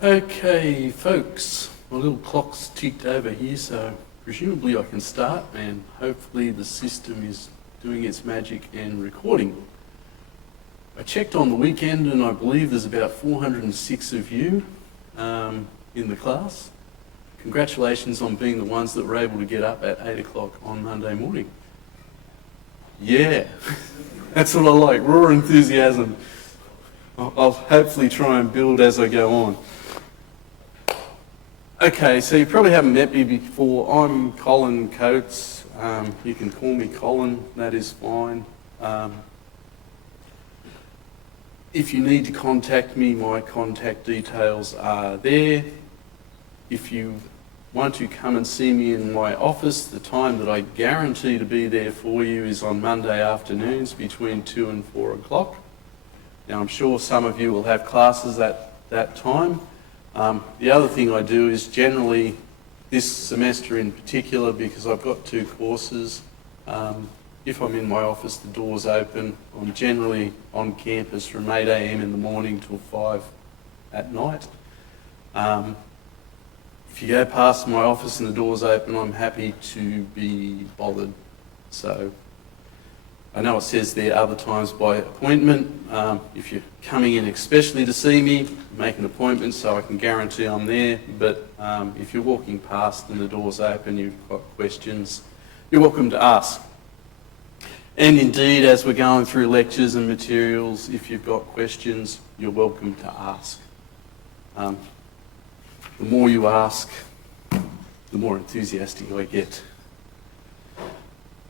Okay, folks, my little clock's ticked over here, so presumably I can start, and hopefully the system is doing its magic and recording. I checked on the weekend and I believe there's about 406 of you in the class. Congratulations on being the ones that were able to get up at 8 o'clock on Monday morning. Yeah, that's what I like, raw enthusiasm. I'll hopefully try and build as I go on. Okay, so you probably haven't met me before. I'm Colin Coates. You can call me Colin, that is fine. If you need to contact me, my contact details are there. If you want to come and see me in my office, the time that I guarantee to be there for you is on Monday afternoons between 2 and 4 o'clock. Now, I'm sure some of you will have classes at that time. The other thing I do is generally, this semester in particular, because I've got 2 courses, if I'm in my office, the door's open. I'm generally on campus from 8 a.m. in the morning till 5 at night. If you go past my office and the door's open, I'm happy to be bothered. So I know it says there other times by appointment. If you're coming in especially to see me, make an appointment so I can guarantee I'm there. But if you're walking past and the door's open, you've got questions, you're welcome to ask. And indeed, as we're going through lectures and materials, if you've got questions, you're welcome to ask. The more you ask, the more enthusiastic I get,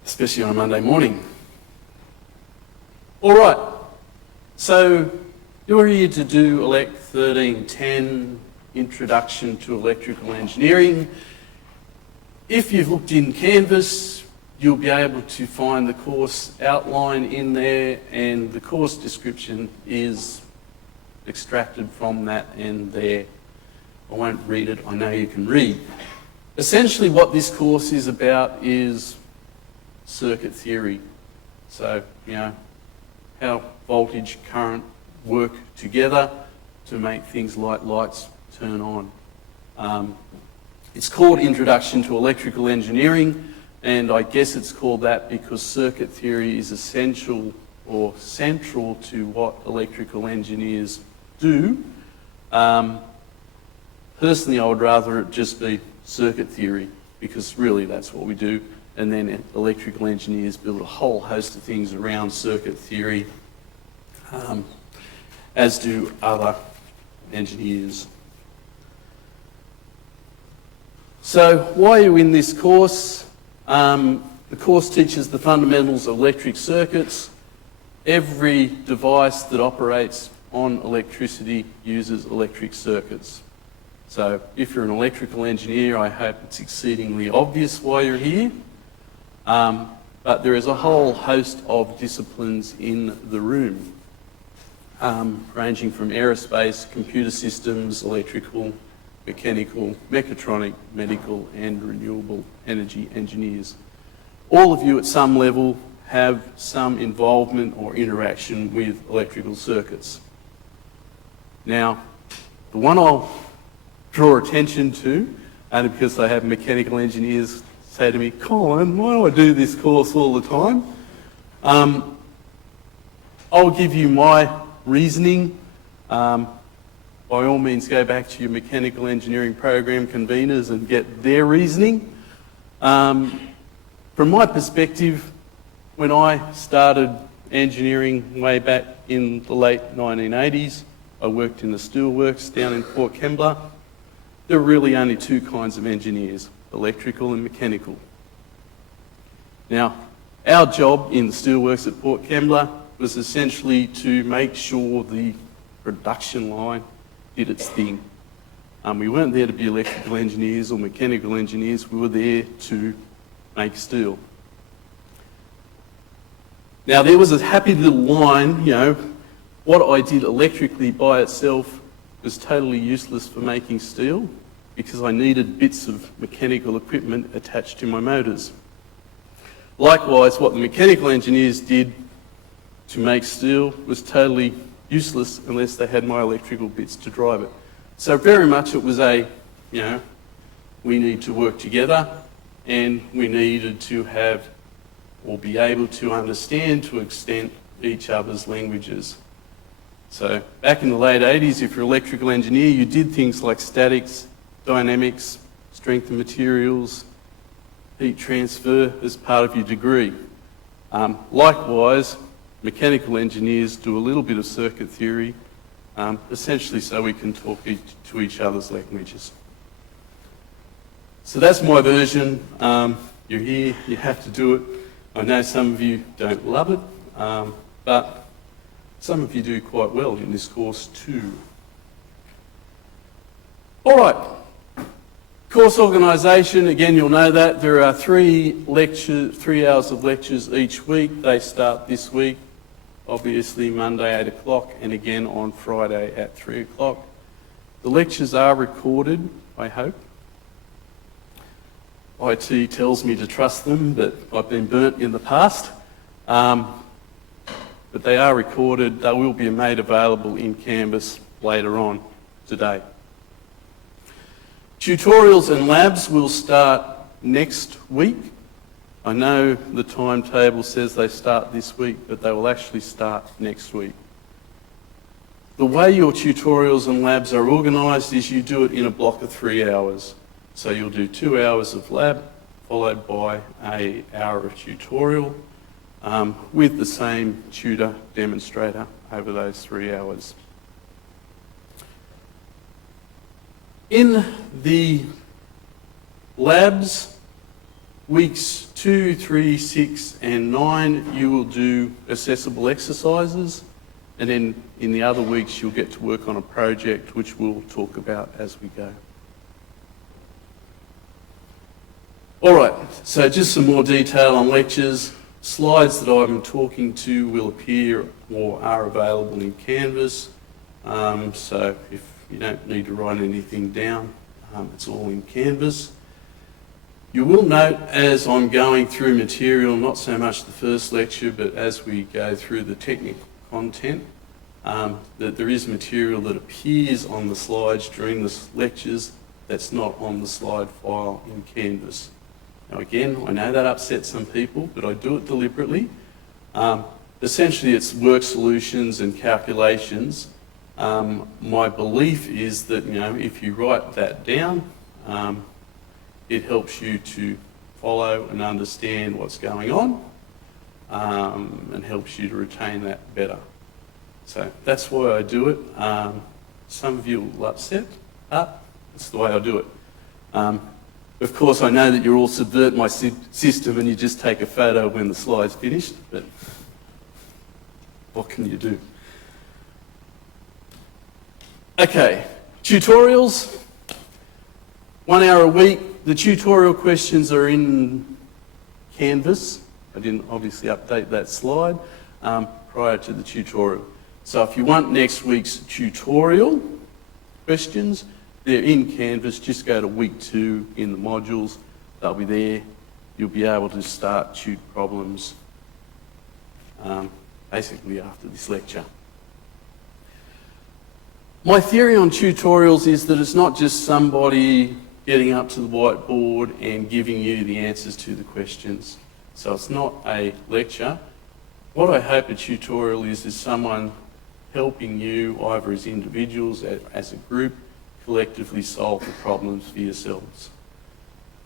especially on a Monday morning. All right, so you're here to do ELEC1310, Introduction to Electrical Engineering. If you've looked in Canvas, you'll be able to find the course outline in there, and the course description is extracted from that and there. I won't read it, I know you can read. Essentially what this course is about is circuit theory. So, how voltage, current work together to make things like lights turn on. It's called Introduction to Electrical Engineering, and I guess it's called that because circuit theory is essential or central to what electrical engineers do. Personally, I would rather it just be circuit theory, because really that's what we do. And then electrical engineers build a whole host of things around circuit theory, as do other engineers. So why are you in this course? The course teaches the fundamentals of electric circuits. Every device that operates on electricity uses electric circuits. So if you're an electrical engineer, I hope it's exceedingly obvious why you're here. But there is a whole host of disciplines in the room, ranging from aerospace, computer systems, electrical, mechanical, mechatronic, medical, and renewable energy engineers. All of you at some level have some involvement or interaction with electrical circuits. Now, the one I'll draw attention to, only because I have mechanical engineers say to me, Colin, why do I do this course all the time? I'll give you my reasoning. By all means, go back to your mechanical engineering program conveners and get their reasoning. From my perspective, when I started engineering way back in the late 1980s, I worked in the steelworks down in Port Kembla. There were really only 2 kinds of engineers, electrical and mechanical. Now, our job in the steelworks at Port Kembla was essentially to make sure the production line did its thing. We weren't there to be electrical engineers or mechanical engineers, we were there to make steel. Now, there was a happy little line, what I did electrically by itself was totally useless for making steel because I needed bits of mechanical equipment attached to my motors. Likewise, what the mechanical engineers did to make steel was totally useless unless they had my electrical bits to drive it. So very much it was a, we need to work together and we needed to have or be able to understand to extent each other's languages. So back in the late 80s, if you're an electrical engineer, you did things like statics, dynamics, strength of materials, heat transfer as part of your degree. Likewise, mechanical engineers do a little bit of circuit theory, essentially so we can talk to each other's languages. So that's my version. You're here, you have to do it. I know some of you don't love it, but some of you do quite well in this course too. All right, course organisation, again you'll know that. There are 3 hours of lectures each week. They start this week, obviously Monday 8 o'clock and again on Friday at 3 o'clock. The lectures are recorded, I hope. IT tells me to trust them, but I've been burnt in the past. But they are recorded. They will be made available in Canvas later on today. Tutorials and labs will start next week. I know the timetable says they start this week, but they will actually start next week. The way your tutorials and labs are organised is you do it in a block of 3 hours. So you'll do 2 hours of lab, followed by an hour of tutorial, with the same tutor demonstrator over those 3 hours. In the labs, weeks 2, 3, 6 and 9, you will do accessible exercises, and then in the other weeks you'll get to work on a project which we'll talk about as we go. All right, so just some more detail on lectures. Slides that I'm talking to will appear or are available in Canvas. So if you don't need to write anything down, it's all in Canvas. You will note as I'm going through material, not so much the first lecture, but as we go through the technical content, that there is material that appears on the slides during the lectures that's not on the slide file in Canvas. Now again, I know that upsets some people, but I do it deliberately. Essentially it's work solutions and calculations. My belief is that, if you write that down, it helps you to follow and understand what's going on, and helps you to retain that better. So that's why I do it. Some of you will upset, but that's the way I do it. Of course, I know that you all subvert my system and you just take a photo when the slide's finished, but what can you do? Okay, tutorials, 1 hour a week. The tutorial questions are in Canvas. I didn't obviously update that slide prior to the tutorial. So if you want next week's tutorial questions, they're in Canvas. Just go to week 2 in the modules. They'll be there. You'll be able to start tute problems basically after this lecture. My theory on tutorials is that it's not just somebody getting up to the whiteboard and giving you the answers to the questions. So it's not a lecture. What I hope a tutorial is someone helping you either as individuals, as a group, collectively solve the problems for yourselves.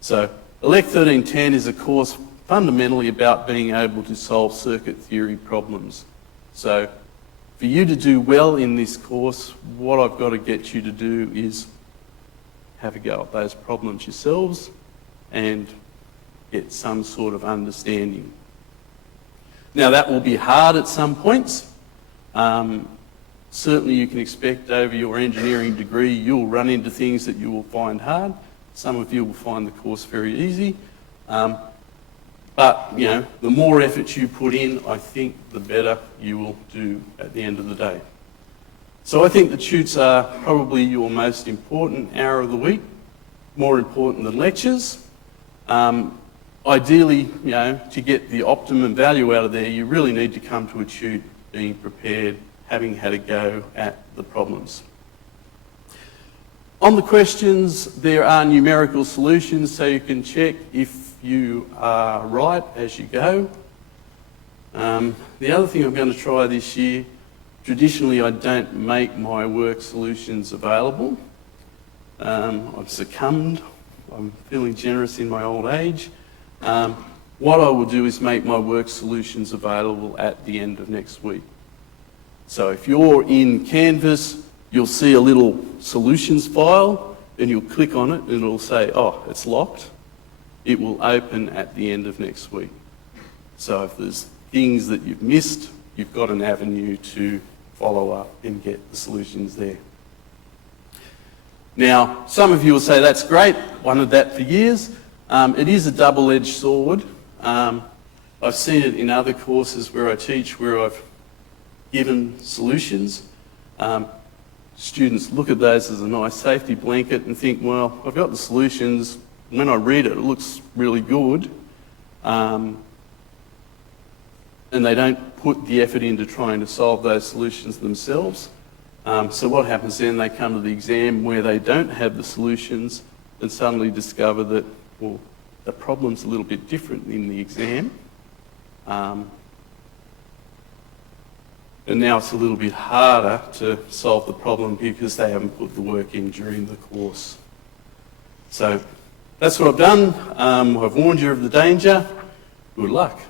So ELEC1310 is a course fundamentally about being able to solve circuit theory problems. So for you to do well in this course, what I've got to get you to do is have a go at those problems yourselves and get some sort of understanding. Now that will be hard at some points. Certainly you can expect over your engineering degree you'll run into things that you will find hard. Some of you will find the course very easy. But the more effort you put in, I think the better you will do at the end of the day. So I think the tutes are probably your most important hour of the week, more important than lectures. Ideally, to get the optimum value out of there, you really need to come to a tute being prepared, having had a go at the problems. On the questions, there are numerical solutions, so you can check if you are right as you go. The other thing I'm going to try this year, traditionally I don't make my work solutions available. I've succumbed. I'm feeling generous in my old age. What I will do is make my work solutions available at the end of next week. So if you're in Canvas, you'll see a little solutions file and you'll click on it and it'll say, oh, it's locked. It will open at the end of next week. So if there's things that you've missed, you've got an avenue to follow up and get the solutions there. Now, some of you will say, that's great, wanted that for years. It is a double-edged sword. I've seen it in other courses where I teach, where I've given solutions. Students look at those as a nice safety blanket and think, well, I've got the solutions. When I read it, it looks really good. And they don't put the effort into trying to solve those solutions themselves. So what happens then, they come to the exam where they don't have the solutions and suddenly discover that, well, the problem's a little bit different in the exam. And now it's a little bit harder to solve the problem because they haven't put the work in during the course. So that's what I've done. I've warned you of the danger. Good luck.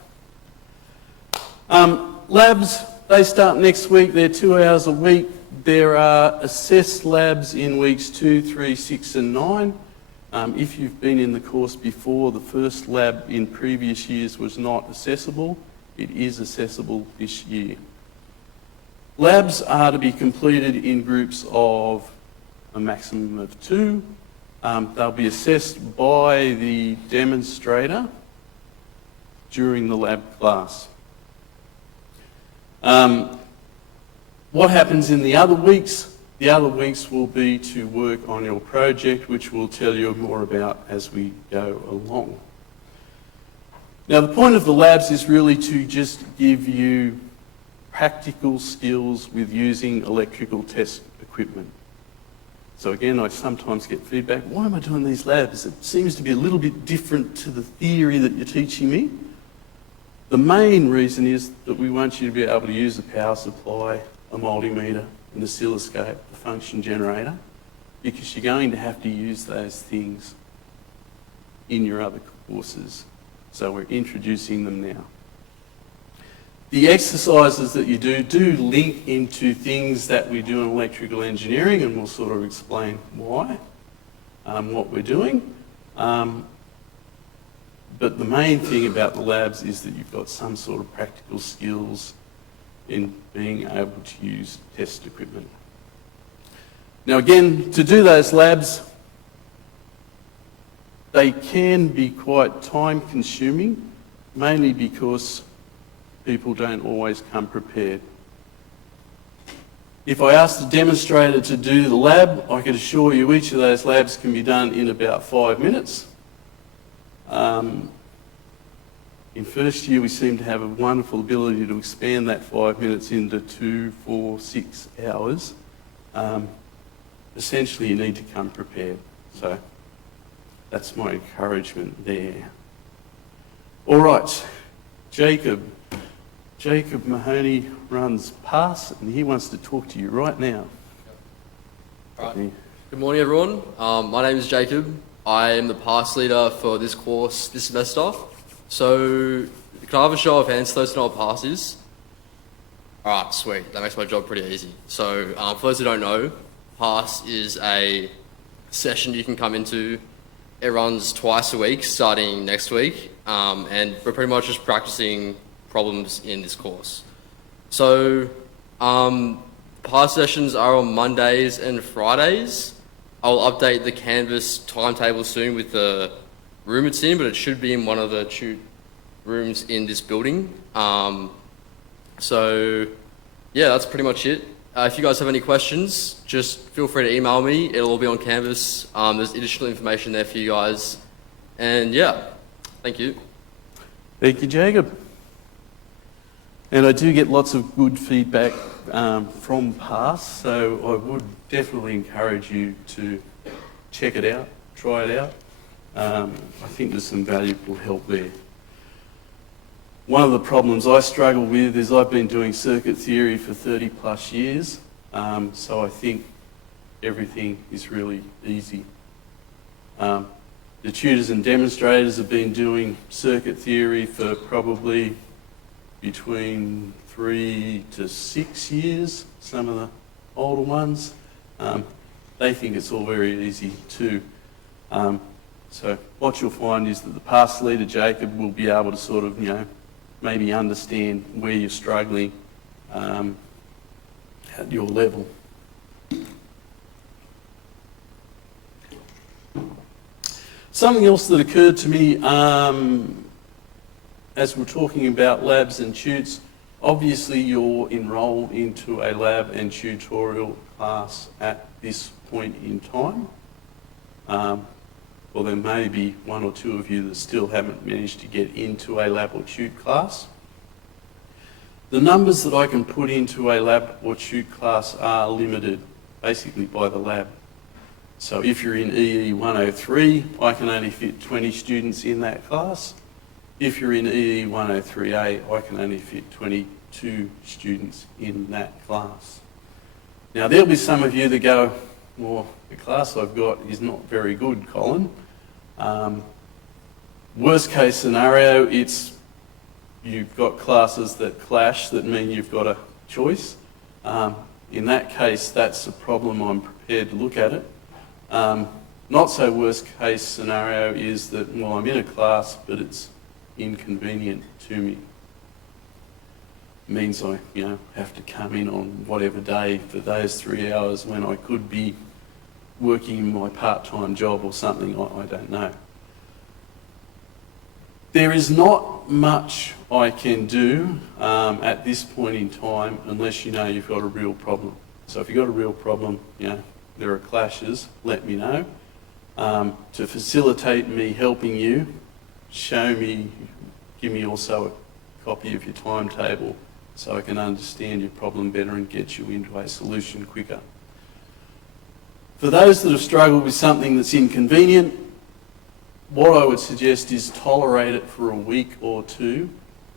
Labs, they start next week. They're 2 hours a week. There are assessed labs in weeks 2, 3, 6 and 9. If you've been in the course before, the first lab in previous years was not accessible. It is accessible this year. Labs are to be completed in groups of a maximum of 2. They'll be assessed by the demonstrator during the lab class. What happens in the other weeks? The other weeks will be to work on your project, which we'll tell you more about as we go along. Now, the point of the labs is really to just give you practical skills with using electrical test equipment. So again, I sometimes get feedback, why am I doing these labs? It seems to be a little bit different to the theory that you're teaching me. The main reason is that we want you to be able to use a power supply, a multimeter, an oscilloscope, a function generator, because you're going to have to use those things in your other courses. So we're introducing them now. The exercises that you do link into things that we do in electrical engineering, and we'll sort of explain why, what we're doing. But the main thing about the labs is that you've got some sort of practical skills in being able to use test equipment. Now again, to do those labs, they can be quite time consuming, mainly because people don't always come prepared. If I ask the demonstrator to do the lab, I can assure you each of those labs can be done in about 5 minutes. In first year, we seem to have a wonderful ability to expand that 5 minutes into 2, 4, 6 hours. Essentially, you need to come prepared. So that's my encouragement there. All right, Jacob Mahoney runs PASS, and he wants to talk to you right now. All right. Good morning, everyone. My name is Jacob. I am the PASS leader for this course this semester. So, can I have a show of hands for those who know what PASS is? All right, sweet. That makes my job pretty easy. So, for those who don't know, PASS is a session you can come into. It runs twice a week, starting next week, and we're pretty much just practicing problems in this course. So, PASS sessions are on Mondays and Fridays. I'll update the Canvas timetable soon with the room it's in, but it should be in one of the two rooms in this building. So, yeah, that's pretty much it. If you guys have any questions, just feel free to email me. It'll all be on Canvas. There's additional information there for you guys. And yeah, thank you. Thank you, Jacob. And I do get lots of good feedback from PASS, so I would definitely encourage you to check it out, try it out. I think there's some valuable help there. One of the problems I struggle with is I've been doing circuit theory for 30 plus years, so I think everything is really easy. The tutors and demonstrators have been doing circuit theory for probably between 3 to 6 years, some of the older ones. They think it's all very easy too. So what you'll find is that the past leader, Jacob, will be able to sort of, maybe understand where you're struggling at your level. Something else that occurred to me as we're talking about labs and tutes, obviously you're enrolled into a lab and tutorial class at this point in time. Well, there may be one or two of you that still haven't managed to get into a lab or tute class. The numbers that I can put into a lab or tute class are limited basically by the lab. So if you're in EE103, I can only fit 20 students in that class. If you're in EE103A, I can only fit 22 students in that class. Now there'll be some of you that go, well, the class I've got is not very good, Colin. Worst case scenario, it's you've got classes that clash that mean you've got a choice. In that case, that's a problem. I'm prepared to look at it. Not so worst case scenario is that, well, I'm in a class, but it's inconvenient to me. It means I, have to come in on whatever day for those 3 hours when I could be working in my part-time job or something, I don't know. There is not much I can do at this point in time unless you know you've got a real problem. So if you've got a real problem, there are clashes, let me know. To facilitate me helping you, show me, give me also a copy of your timetable so I can understand your problem better and get you into a solution quicker. For those that have struggled with something that's inconvenient, what I would suggest is tolerate it for a week or two,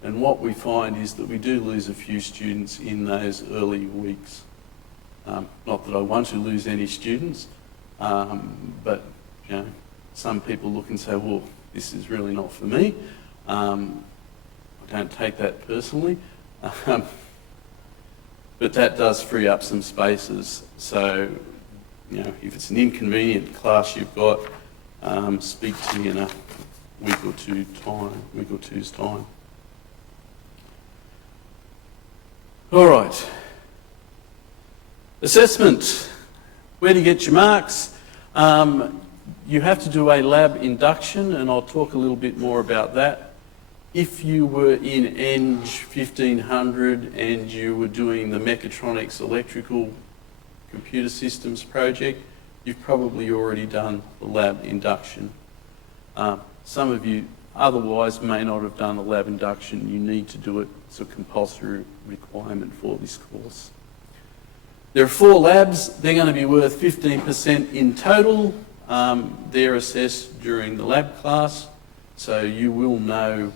and what we find is that we do lose a few students in those early weeks. Not that I want to lose any students, but some people look and say, well, this is really not for me. I don't take that personally, but that does free up some spaces. So, if it's an inconvenient class you've got, speak to me in a week or two's time. All right. Assessment. Where do you get your marks? You have to do a lab induction, and I'll talk a little bit more about that. If you were in Eng 1500 and you were doing the mechatronics electrical computer systems project, you've probably already done the lab induction. Some of you otherwise may not have done the lab induction. You need to do it. It's a compulsory requirement for this course. There are 4 labs. They're going to be worth 15% in total. They're assessed during the lab class, so you will know,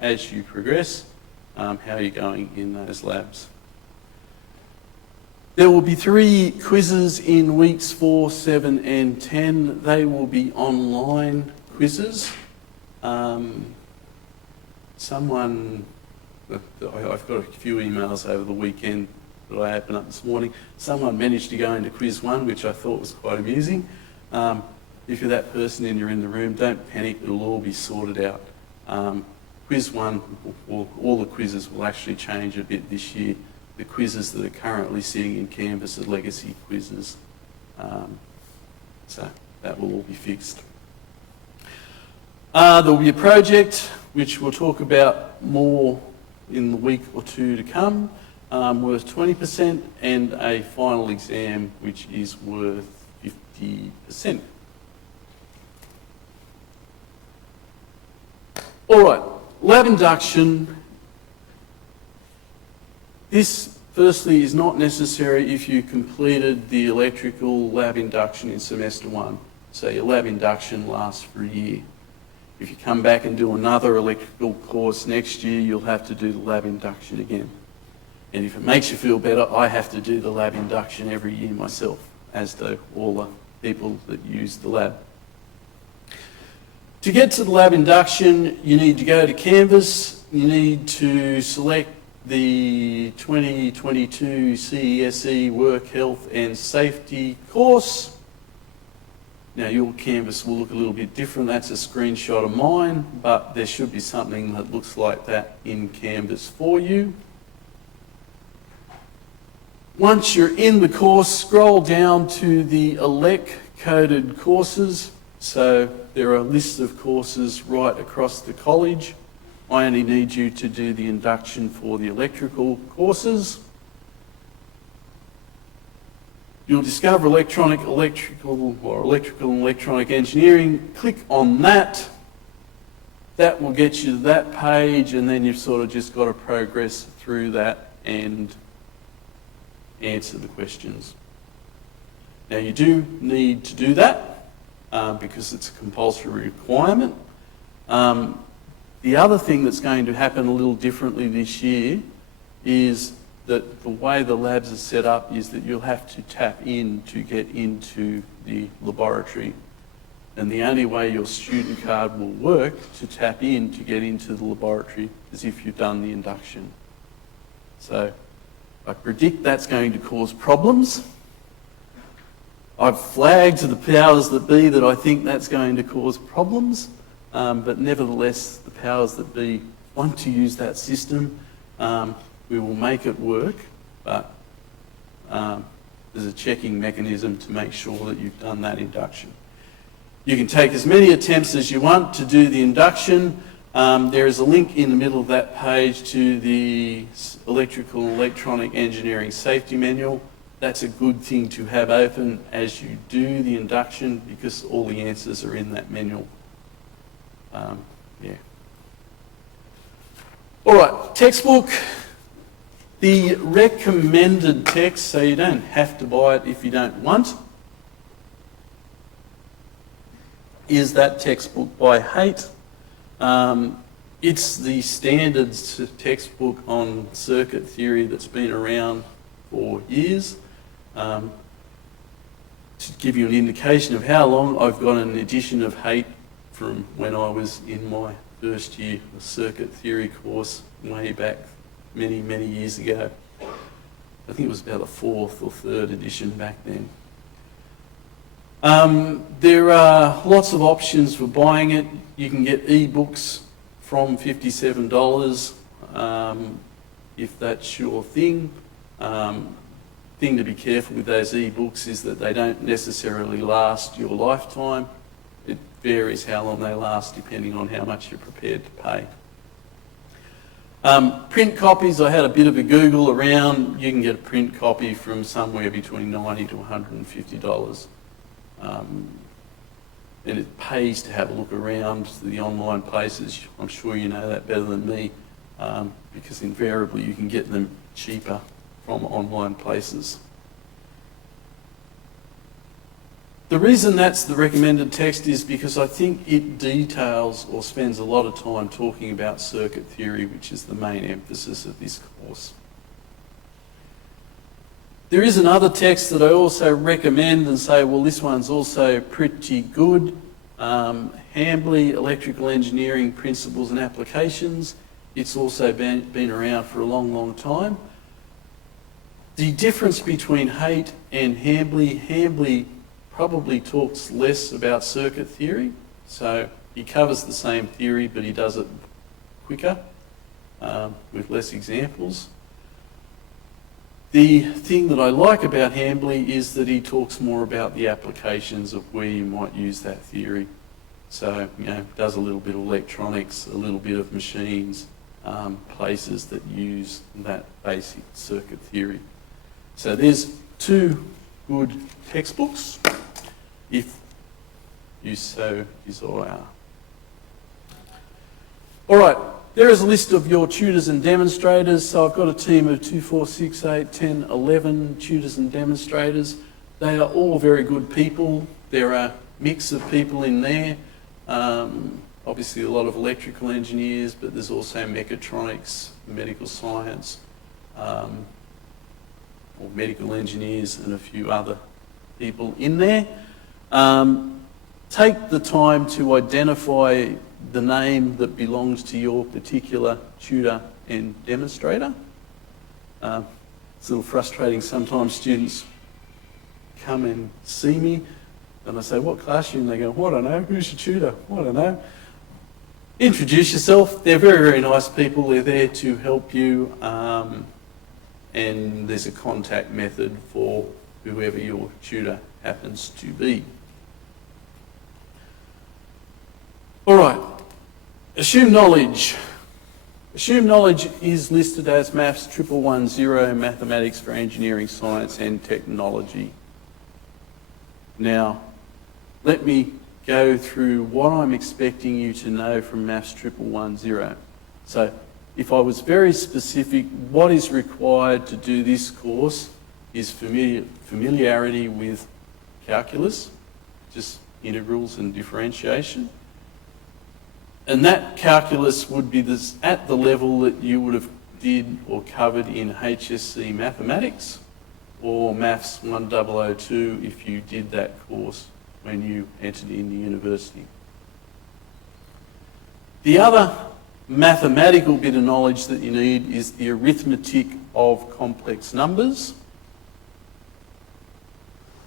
as you progress, how you're going in those labs. There will be 3 quizzes in weeks 4, 7 and 10. They will be online quizzes. I've got a few emails over the weekend that I opened up this morning. Someone managed to go into quiz 1, which I thought was quite amusing. If you're that person and you're in the room, don't panic, it'll all be sorted out. Quiz 1, all the quizzes will actually change a bit this year. The quizzes that are currently sitting in Canvas are legacy quizzes. So that will all be fixed. There will be a project which we'll talk about more in the week or 2 to come, worth 20%, and a final exam which is worth 50%. All right, lab induction. This firstly is not necessary if you completed the electrical lab induction in semester 1. So your lab induction lasts for a year. If you come back and do another electrical course next year, you'll have to do the lab induction again. And if it makes you feel better, I have to do the lab induction every year myself, as do all the people that use the lab. To get to the lab induction, you need to go to Canvas. You need to select the 2022 CESE Work, Health and Safety course. Now your Canvas will look a little bit different. That's a screenshot of mine, but there should be something that looks like that in Canvas for you. Once you're in the course, scroll down to the ELEC coded courses. So there are lists of courses right across the college. I only need you to do the induction for the electrical courses. You'll discover electrical and electronic engineering. Click on that. That will get you to that page, and then you've sort of just got to progress through that and answer the questions. Now you do need to do that because it's a compulsory requirement. The other thing that's going to happen a little differently this year is that the way the labs are set up is that you'll have to tap in to get into the laboratory. And the only way your student card will work to tap in to get into the laboratory is if you've done the induction. So I predict that's going to cause problems. I've flagged to the powers that be that I think that's going to cause problems. But nevertheless, the powers that be want to use that system. We will make it work, but there's a checking mechanism to make sure that you've done that induction. You can take as many attempts as you want to do the induction. There is a link in the middle of that page to the Electrical and Electronic Engineering Safety Manual. That's a good thing to have open as you do the induction because all the answers are in that manual. Yeah. All right, textbook. The recommended text, so you don't have to buy it if you don't want, is that textbook by Haight. It's the standard textbook on circuit theory that's been around for years. To give you an indication of how long, I've got an edition of Haight from when I was in my first year of circuit theory course way back many, many years ago. I think it was about the 4th or 3rd edition back then. There are lots of options for buying it. You can get e-books from $57 if that's your thing. Thing to be careful with those e-books is that they don't necessarily last your lifetime. It varies how long they last depending on how much you're prepared to pay. Print copies, I had a bit of a Google around. You can get a print copy from somewhere between $90 to $150. And it pays to have a look around the online places. I'm sure you know that better than me because invariably you can get them cheaper from online places. The reason that's the recommended text is because I think it details or spends a lot of time talking about circuit theory, which is the main emphasis of this course. There is another text that I also recommend and say, well, this one's also pretty good. Hambly, Electrical Engineering Principles and Applications. It's also been around for a long, long time. The difference between Haight and Hambly probably talks less about circuit theory. So he covers the same theory, but he does it quicker with less examples. The thing that I like about Hambly is that he talks more about the applications of where you might use that theory. So, you know, does a little bit of electronics, a little bit of machines, places that use that basic circuit theory. So there's two good textbooks, if you so desire. All right, There is a list of your tutors and demonstrators. So I've got a team of 2, 4, 6, 8, 10, 11 tutors and demonstrators. They are all very good people. There are a mix of people in there. Obviously a lot of electrical engineers, but there's also mechatronics, medical science, or medical engineers and a few other people in there. Take the time to identify the name that belongs to your particular tutor and demonstrator. It's a little frustrating sometimes. Students come and see me and I say, what class are you in? They go, I don't know. Who's your tutor? I don't know. Introduce yourself. They're very, very nice people. They're there to help you, and there's a contact method for whoever your tutor happens to be. All right, assumed knowledge. Assumed knowledge is listed as Maths 1110, Mathematics for Engineering, Science and Technology. Now, let me go through what I'm expecting you to know from Maths 1110. So, if I was very specific, what is required to do this course is familiarity with calculus, just integrals and differentiation. And that calculus would be at the level that you would have did or covered in HSC Mathematics or Maths 1002 if you did that course when you entered into university. The other mathematical bit of knowledge that you need is the arithmetic of complex numbers.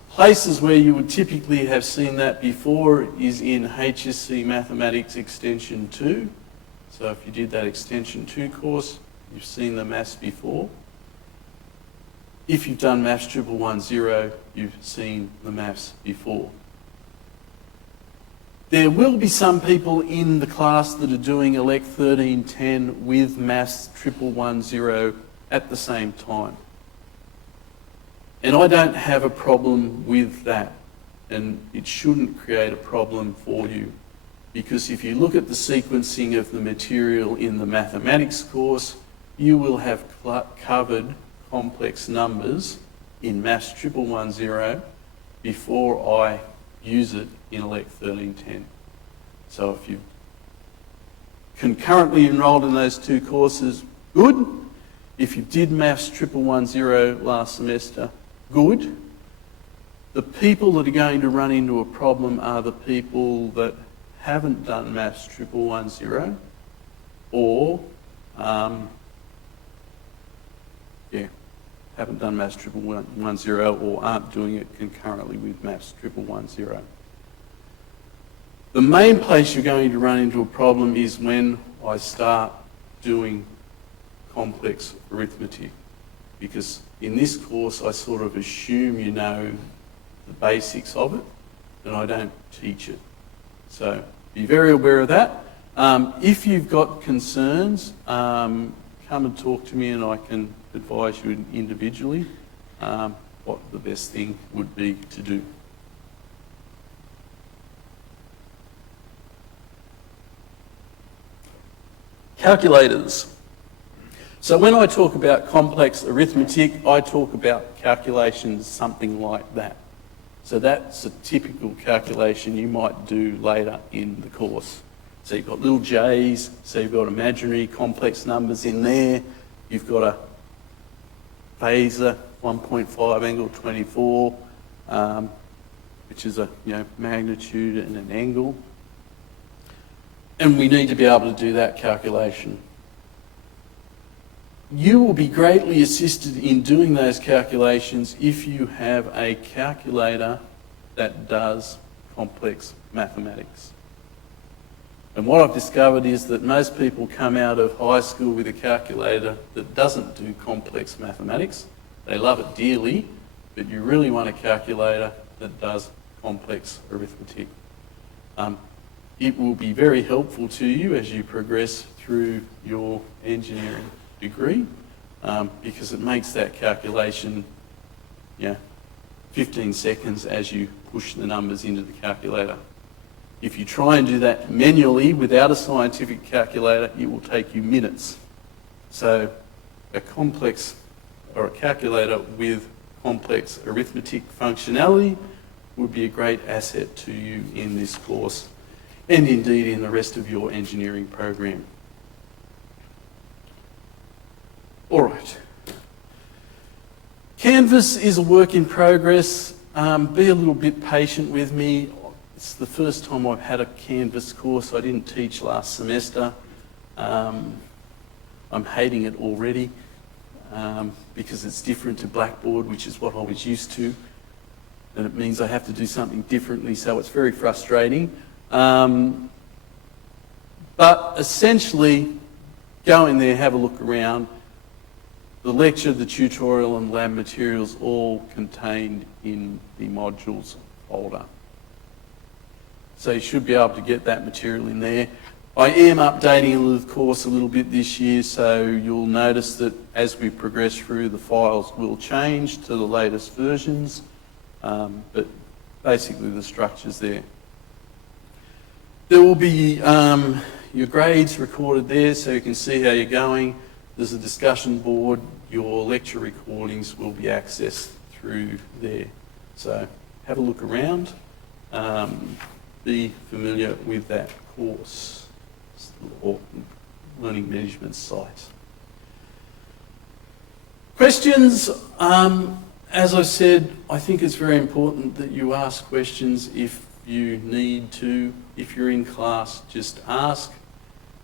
Places where you would typically have seen that before is in HSC Mathematics Extension 2. So if you did that Extension 2 course, you've seen the maths before. If you've done Maths 1110, you've seen the maths before. There will be some people in the class that are doing ELEC1310 with Maths 1110 at the same time. And I don't have a problem with that, and it shouldn't create a problem for you, because if you look at the sequencing of the material in the mathematics course, you will have covered complex numbers in Maths 1110 before I use it in ELEC1310. So if you've concurrently enrolled in those two courses, good. If you did Maths 1110 last semester, good. The people that are going to run into a problem are the people that haven't done Maths 1110 or haven't done Maths 1110 or aren't doing it concurrently with Maths 1110. The main place you're going to run into a problem is when I start doing complex arithmetic, because in this course I sort of assume you know the basics of it and I don't teach it. So be very aware of that. If you've got concerns, come and talk to me and I can advise you individually what the best thing would be to do. Calculators. So when I talk about complex arithmetic, I talk about calculations something like that. So that's a typical calculation you might do later in the course. So you've got little j's, so you've got imaginary complex numbers in there. You've got a phasor, 1.5 angle 24, which is a magnitude and an angle. And we need to be able to do that calculation. You will be greatly assisted in doing those calculations if you have a calculator that does complex mathematics. And what I've discovered is that most people come out of high school with a calculator that doesn't do complex mathematics. They love it dearly, but you really want a calculator that does complex arithmetic. It will be very helpful to you as you progress through your engineering degree, because it makes that calculation 15 seconds as you push the numbers into the calculator. If you try and do that manually without a scientific calculator, it will take you minutes. So a complex or a calculator with complex arithmetic functionality would be a great asset to you in this course and indeed in the rest of your engineering program. All right. Canvas is a work in progress. Be a little bit patient with me. It's the first time I've had a Canvas course. I didn't teach last semester. I'm hating it already because it's different to Blackboard, which is what I was used to. And it means I have to do something differently, so it's very frustrating. But essentially, go in there, have a look around. The lecture, the tutorial and lab materials all contained in the modules folder. So you should be able to get that material in there. I am updating the course a little bit this year, so you'll notice that as we progress through, the files will change to the latest versions, but basically the structure's there. There will be your grades recorded there so you can see how you're going. There's a discussion board. Your lecture recordings will be accessed through there. So have a look around. Be familiar with that course or learning management site. Questions? As I said, I think it's very important that you ask questions if you need to. If you're in class, just ask.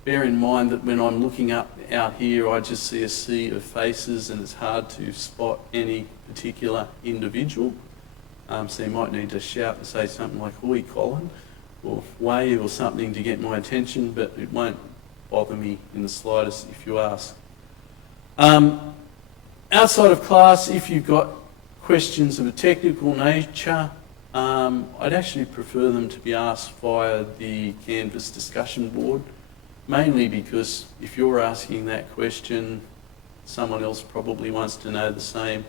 Bear in mind that when I'm looking up out here, I just see a sea of faces and it's hard to spot any particular individual. So you might need to shout and say something like, "Oi, Colin," or wave or something to get my attention, but it won't bother me in the slightest if you ask. Outside of class, if you've got questions of a technical nature, I'd actually prefer them to be asked via the Canvas discussion board, mainly because if you're asking that question, someone else probably wants to know the same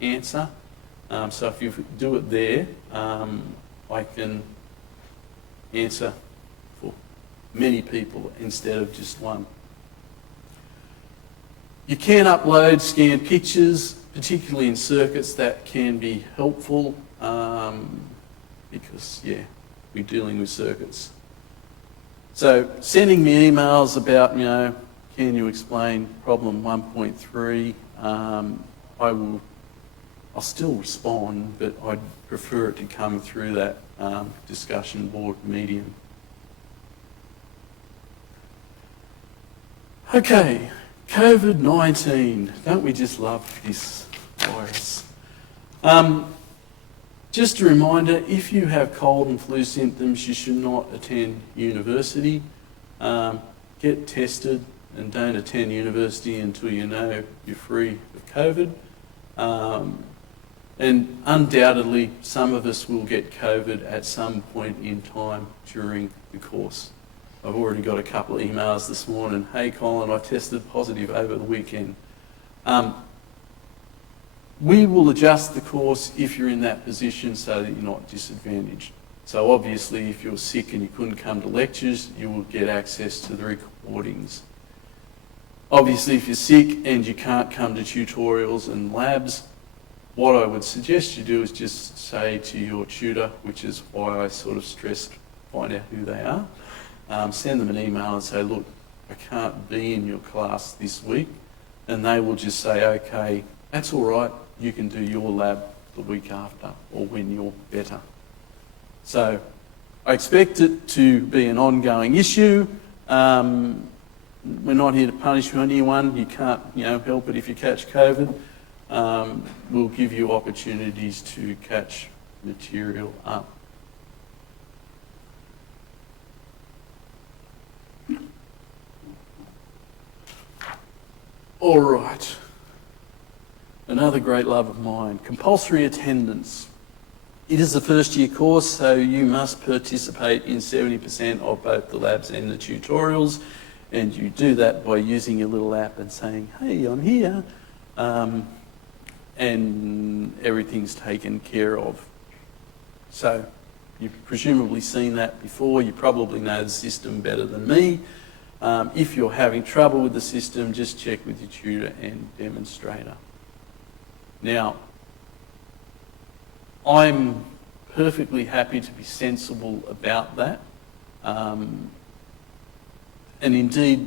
answer. So if you do it there, I can answer for many people instead of just one. You can upload scanned pictures, particularly in circuits. That can be helpful because, yeah, we're dealing with circuits. So sending me emails about, can you explain problem 1.3, I'll still respond, but I'd prefer it to come through that discussion board medium. Okay, COVID-19. Don't we just love this virus? Just a reminder, if you have cold and flu symptoms, you should not attend university. Get tested and don't attend university until you know you're free of COVID. And undoubtedly, some of us will get COVID at some point in time during the course. I've already got a couple of emails this morning. "Hey Colin, I tested positive over the weekend." We will adjust the course if you're in that position so that you're not disadvantaged. So obviously, if you're sick and you couldn't come to lectures, you will get access to the recordings. Obviously, if you're sick and you can't come to tutorials and labs, what I would suggest you do is just say to your tutor, which is why I sort of stressed find out who they are, send them an email and say, "Look, I can't be in your class this week," and they will just say, "Okay, that's all right, you can do your lab the week after or when you're better." So I expect it to be an ongoing issue. We're not here to punish anyone. You can't help it if you catch COVID. We'll give you opportunities to catch material up. All right. Another great love of mine, compulsory attendance. It is a first year course, so you must participate in 70% of both the labs and the tutorials, and you do that by using your little app and saying, "Hey, I'm here," and everything's taken care of. So you've presumably seen that before. You probably know the system better than me. If you're having trouble with the system, just check with your tutor and demonstrator. Now, I'm perfectly happy to be sensible about that. And indeed,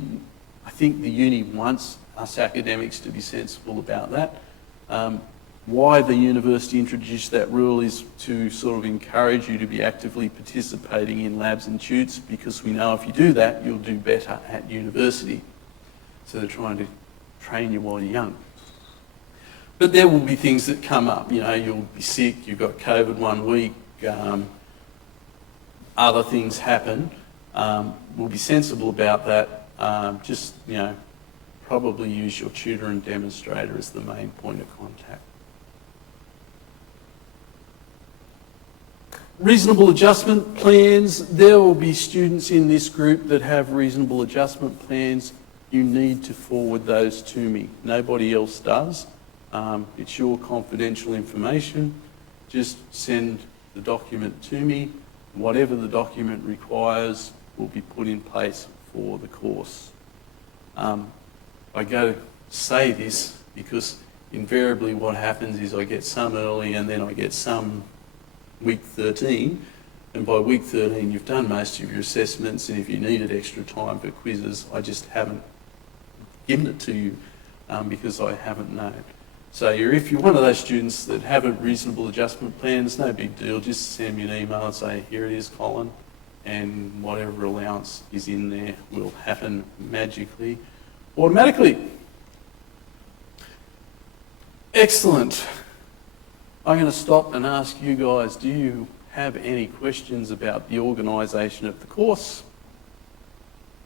I think the uni wants us academics to be sensible about that. Why the university introduced that rule is to sort of encourage you to be actively participating in labs and tutes, because we know if you do that, you'll do better at university. So they're trying to train you while you're young. But there will be things that come up. You know, you'll be sick, you've got COVID 1 week, other things happen. We'll be sensible about that. Just, you know, probably use your tutor and demonstrator as the main point of contact. Reasonable adjustment plans. There will be students in this group that have reasonable adjustment plans. You need to forward those to me. Nobody else does. It's your confidential information. Just send the document to me. Whatever the document requires will be put in place for the course. I go say this because invariably what happens is I get some early and then I get some week 13, and by week 13 you've done most of your assessments, and if you needed extra time for quizzes, I just haven't given it to you because I haven't known. So if you're one of those students that have a reasonable adjustment plan, it's no big deal. Just send me an email and say, here it is, Colin, and whatever allowance is in there will happen magically, automatically. Excellent. I'm going to stop and ask you guys, do you have any questions about the organisation of the course?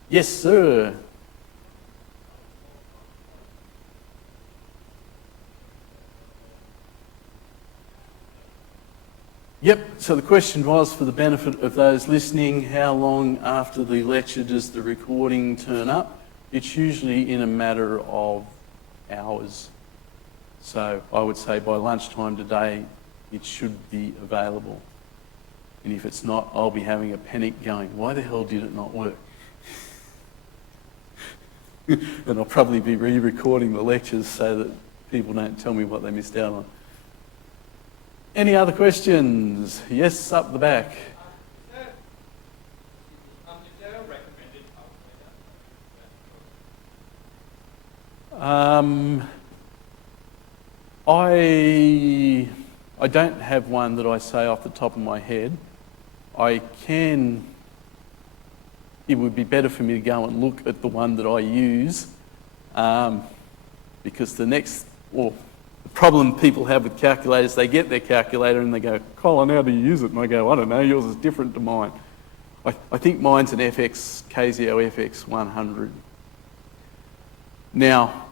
Yes, sir. Yep, so the question was, for the benefit of those listening, how long after the lecture does the recording turn up? It's usually in a matter of hours. So I would say by lunchtime today, it should be available. And if it's not, I'll be having a panic going, why the hell did it not work? And I'll probably be re-recording the lectures so that people don't tell me what they missed out on. Any other questions? Yes, up the back. Is there a recommended calculator? I don't have one that I say off the top of my head. It would be better for me to go and look at the one that I use, because the problem people have with calculators, they get their calculator and they go, Colin, how do you use it? And I go, I don't know, yours is different to mine. I think mine's an Casio FX 100. Now,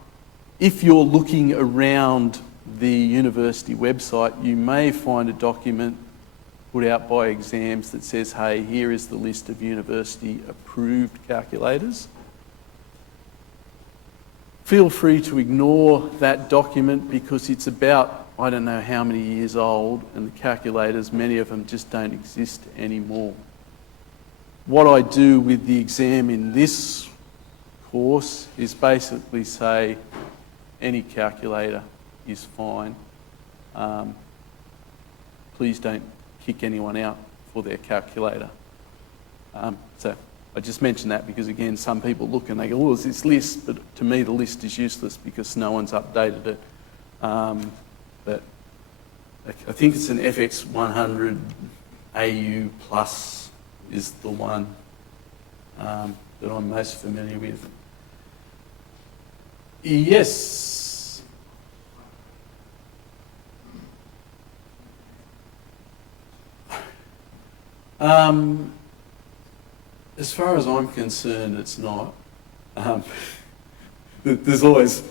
if you're looking around the university website, you may find a document put out by exams that says, hey, here is the list of university approved calculators. Feel free to ignore that document because it's about, I don't know how many years old, and the calculators, many of them just don't exist anymore. What I do with the exam in this course is basically say any calculator is fine. Please don't kick anyone out for their calculator. So I just mention that because, again, some people look and they go, oh, there's this list, but to me the list is useless because no one's updated it. But I think it's an FX 100 AU Plus is the one that I'm most familiar with. Yes. As far as I'm concerned, it's not. There's always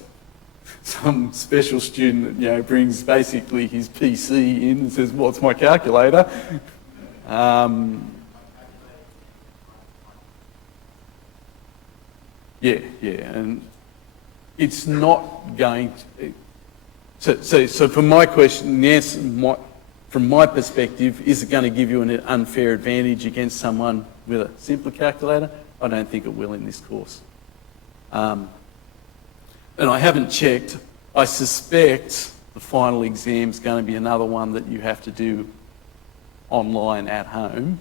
some special student that brings basically his PC in and says, "What's my calculator?" Yeah, and it's not going to. So for my question, the answer from my perspective, is it going to give you an unfair advantage against someone with a simpler calculator? I don't think it will in this course. And I haven't checked. I suspect the final exam's going to be another one that you have to do online at home,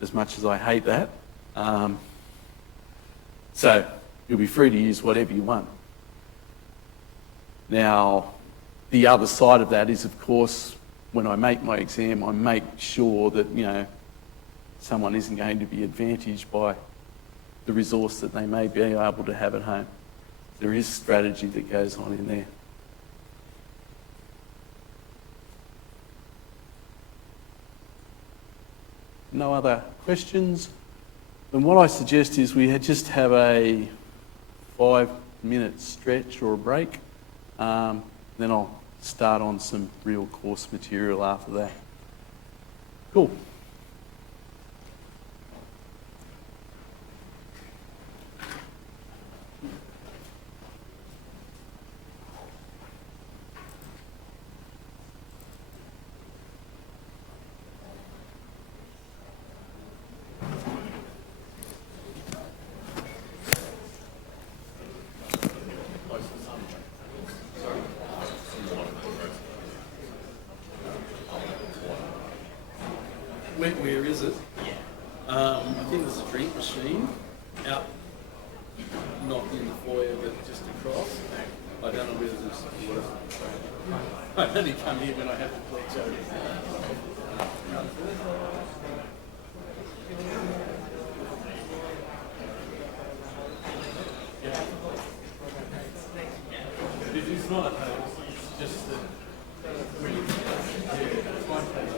as much as I hate that. So you'll be free to use whatever you want. Now, the other side of that is, of course, when I make my exam, I make sure that, you know, someone isn't going to be advantaged by the resource that they may be able to have at home. There is strategy that goes on in there. No other questions? Then what I suggest is we just have a 5-minute stretch or a break. Then I'll start on some real course material after that. Cool. Where is it? I think there's a drink machine out, not in the foyer, but just across. I don't know whether there's water. I only come here when I have to pledge over. It's not at home, it's just that when you it's my place.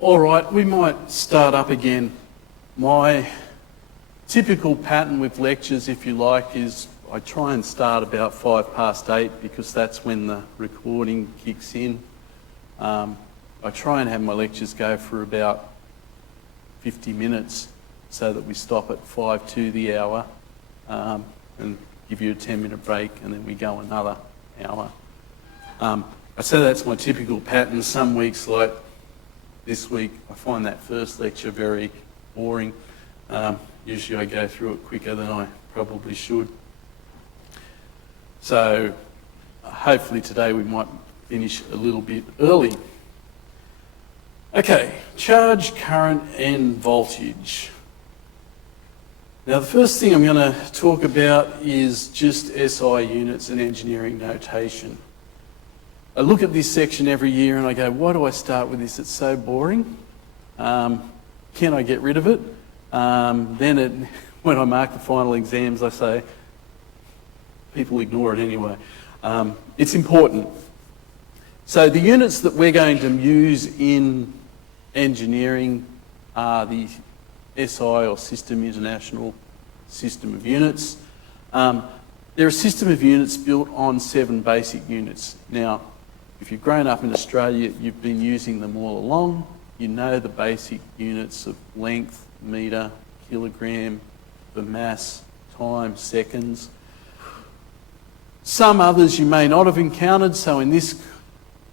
All right, we might start up again. My typical pattern with lectures, if you like, is I try and start about 8:05 because that's when the recording kicks in. I try and have my lectures go for about 50 minutes so that we stop at 5 to the hour and give you a 10-minute break and then we go another hour. I say that's my typical pattern. Some weeks, like this week, I find that first lecture very boring. Usually I go through it quicker than I probably should. So hopefully today we might finish a little bit early. Okay, charge, current and voltage. Now the first thing I'm going to talk about is just SI units and engineering notation. I look at this section every year and I go, why do I start with this? It's so boring. Can I get rid of it? When I mark the final exams, I say, people ignore it anyway. It's important. So the units that we're going to use in engineering are the SI or System International System of Units. They're a system of units built on 7 basic units. Now, if you've grown up in Australia, you've been using them all along. You know the basic units of length, metre, kilogram, for mass, time, seconds. Some others you may not have encountered. So in this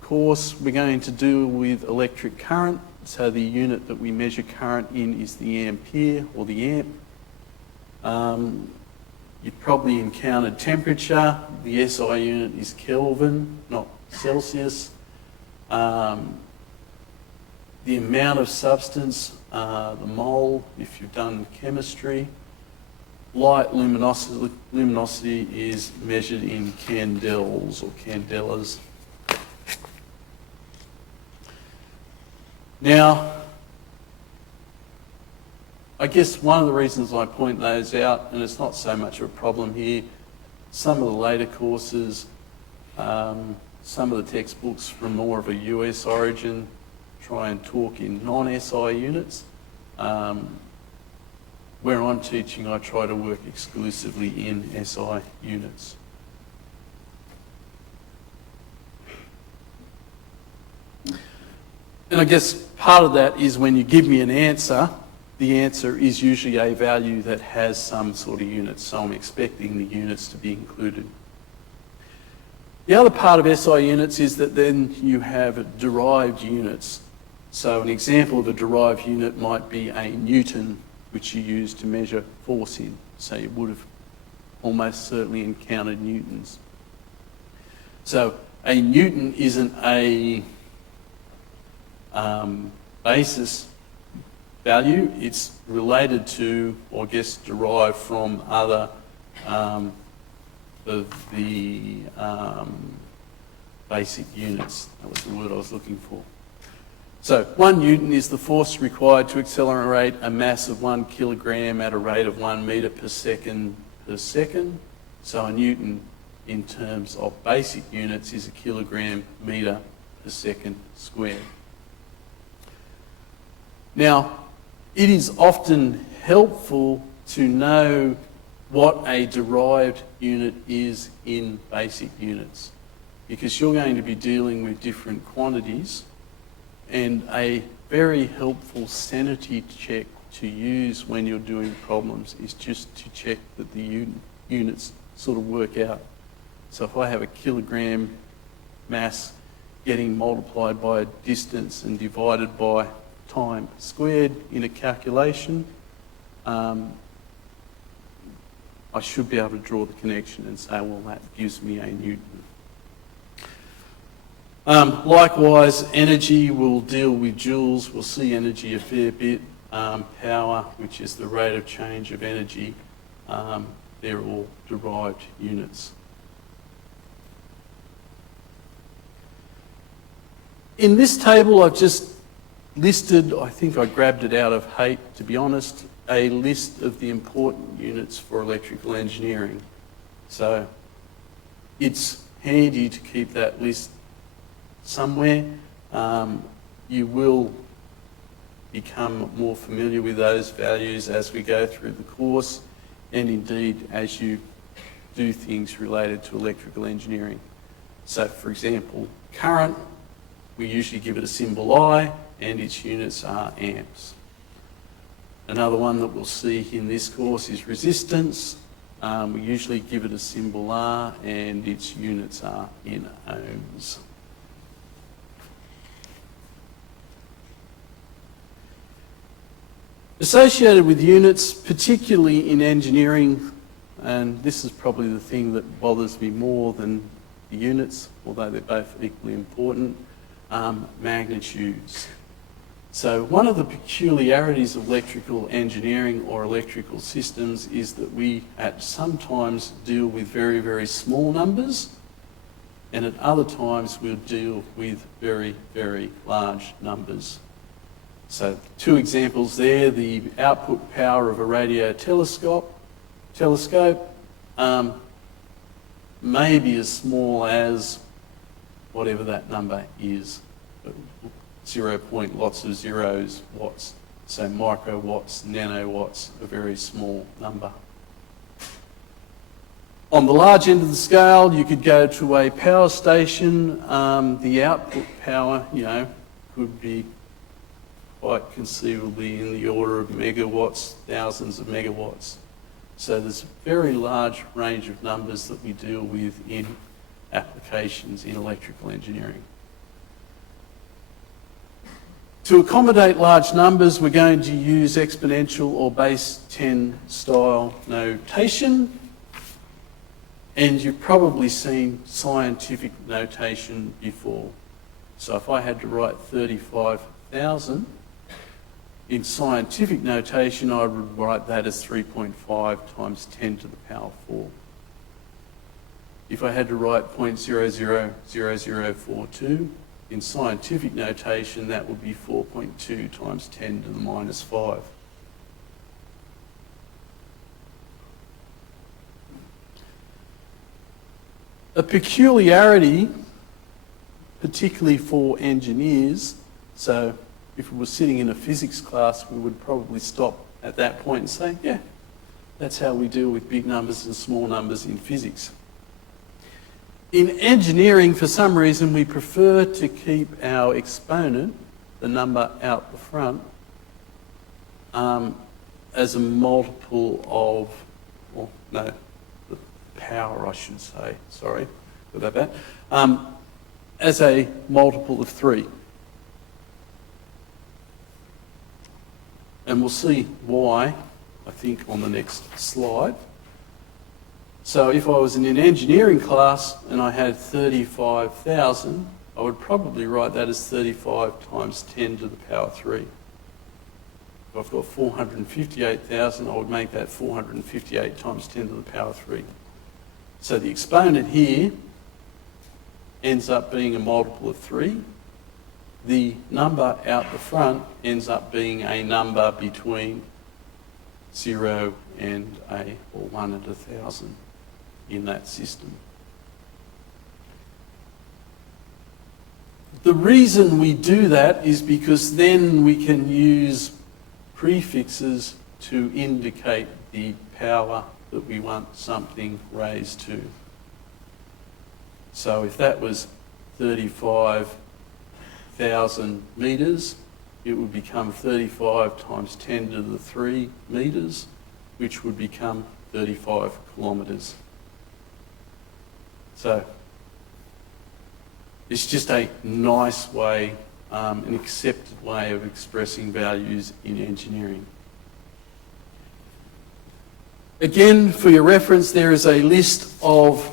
course, we're going to deal with electric current. So the unit that we measure current in is the ampere or the amp. You've probably encountered temperature. The SI unit is Kelvin, not Celsius. The amount of substance, the mole, if you've done chemistry. Light luminosity is measured in candles or candelas. Now, I guess one of the reasons I point those out, and it's not so much of a problem here, some of the later courses, some of the textbooks from more of a US origin try and talk in non-SI units. Where I'm teaching, I try to work exclusively in SI units. And I guess part of that is when you give me an answer, the answer is usually a value that has some sort of units, so I'm expecting the units to be included. The other part of SI units is that then you have derived units. So an example of a derived unit might be a Newton, which you use to measure force in. So you would have almost certainly encountered newtons. So a Newton isn't a basis value. It's related to, or I guess derived from other of the basic units. That was the word I was looking for. So 1 Newton is the force required to accelerate a mass of 1 kilogram at a rate of 1 metre per second per second. So a Newton in terms of basic units is a kilogram metre per second squared. Now, it is often helpful to know what a derived unit is in basic units, because you're going to be dealing with different quantities, and a very helpful sanity check to use when you're doing problems is just to check that the units sort of work out. So if I have a kilogram mass getting multiplied by a distance and divided by time squared in a calculation, I should be able to draw the connection and say, well, that gives me a Newton. Likewise, energy, we'll deal with joules. We'll see energy a fair bit. Power, which is the rate of change of energy, they're all derived units. In this table, I've just listed, I think I grabbed it out of hate, to be honest, a list of the important units for electrical engineering. So it's handy to keep that list somewhere. You will become more familiar with those values as we go through the course, and indeed as you do things related to electrical engineering. So for example, current, we usually give it a symbol I, and its units are amps. Another one that we'll see in this course is resistance. We usually give it a symbol R, and its units are in ohms. Associated with units, particularly in engineering, and this is probably the thing that bothers me more than the units, although they're both equally important, magnitudes. So one of the peculiarities of electrical engineering or electrical systems is that we at sometimes deal with very, very small numbers, and at other times we'll deal with very, very large numbers. So two examples there, the output power of a radio telescope may be as small as whatever that number is. 0 point lots of zeros watts. So microwatts, nanowatts, a very small number. On the large end of the scale, you could go to a power station. The output power, could be quite conceivably in the order of megawatts, thousands of megawatts. So there's a very large range of numbers that we deal with in applications in electrical engineering. To accommodate large numbers, we're going to use exponential or base 10 style notation. And you've probably seen scientific notation before. So if I had to write 35,000, in scientific notation, I would write that as 3.5 times 10 to the power 4. If I had to write 0.000042, in scientific notation, that would be 4.2 times 10 to the minus 5. A peculiarity, particularly for engineers, so if we were sitting in a physics class, we would probably stop at that point and say, yeah, that's how we deal with big numbers and small numbers in physics. In engineering, for some reason, we prefer to keep our exponent, the number out the front, as a multiple of, the power, I should say, sorry about that, as a multiple of 3. And we'll see why, I think, on the next slide. So if I was in an engineering class and I had 35,000, I would probably write that as 35 times 10 to the power 3. If I've got 458,000, I would make that 458 times 10 to the power 3. So the exponent here ends up being a multiple of 3. The number out the front ends up being a number between 0 and or 1 and 1,000 in that system. The reason we do that is because then we can use prefixes to indicate the power that we want something raised to. So if that was 35,000 metres, it would become 35 times 10 to the 3 metres, which would become 35 kilometres. So It's just a nice way, an accepted way of expressing values in engineering. Again, for your reference, there is a list of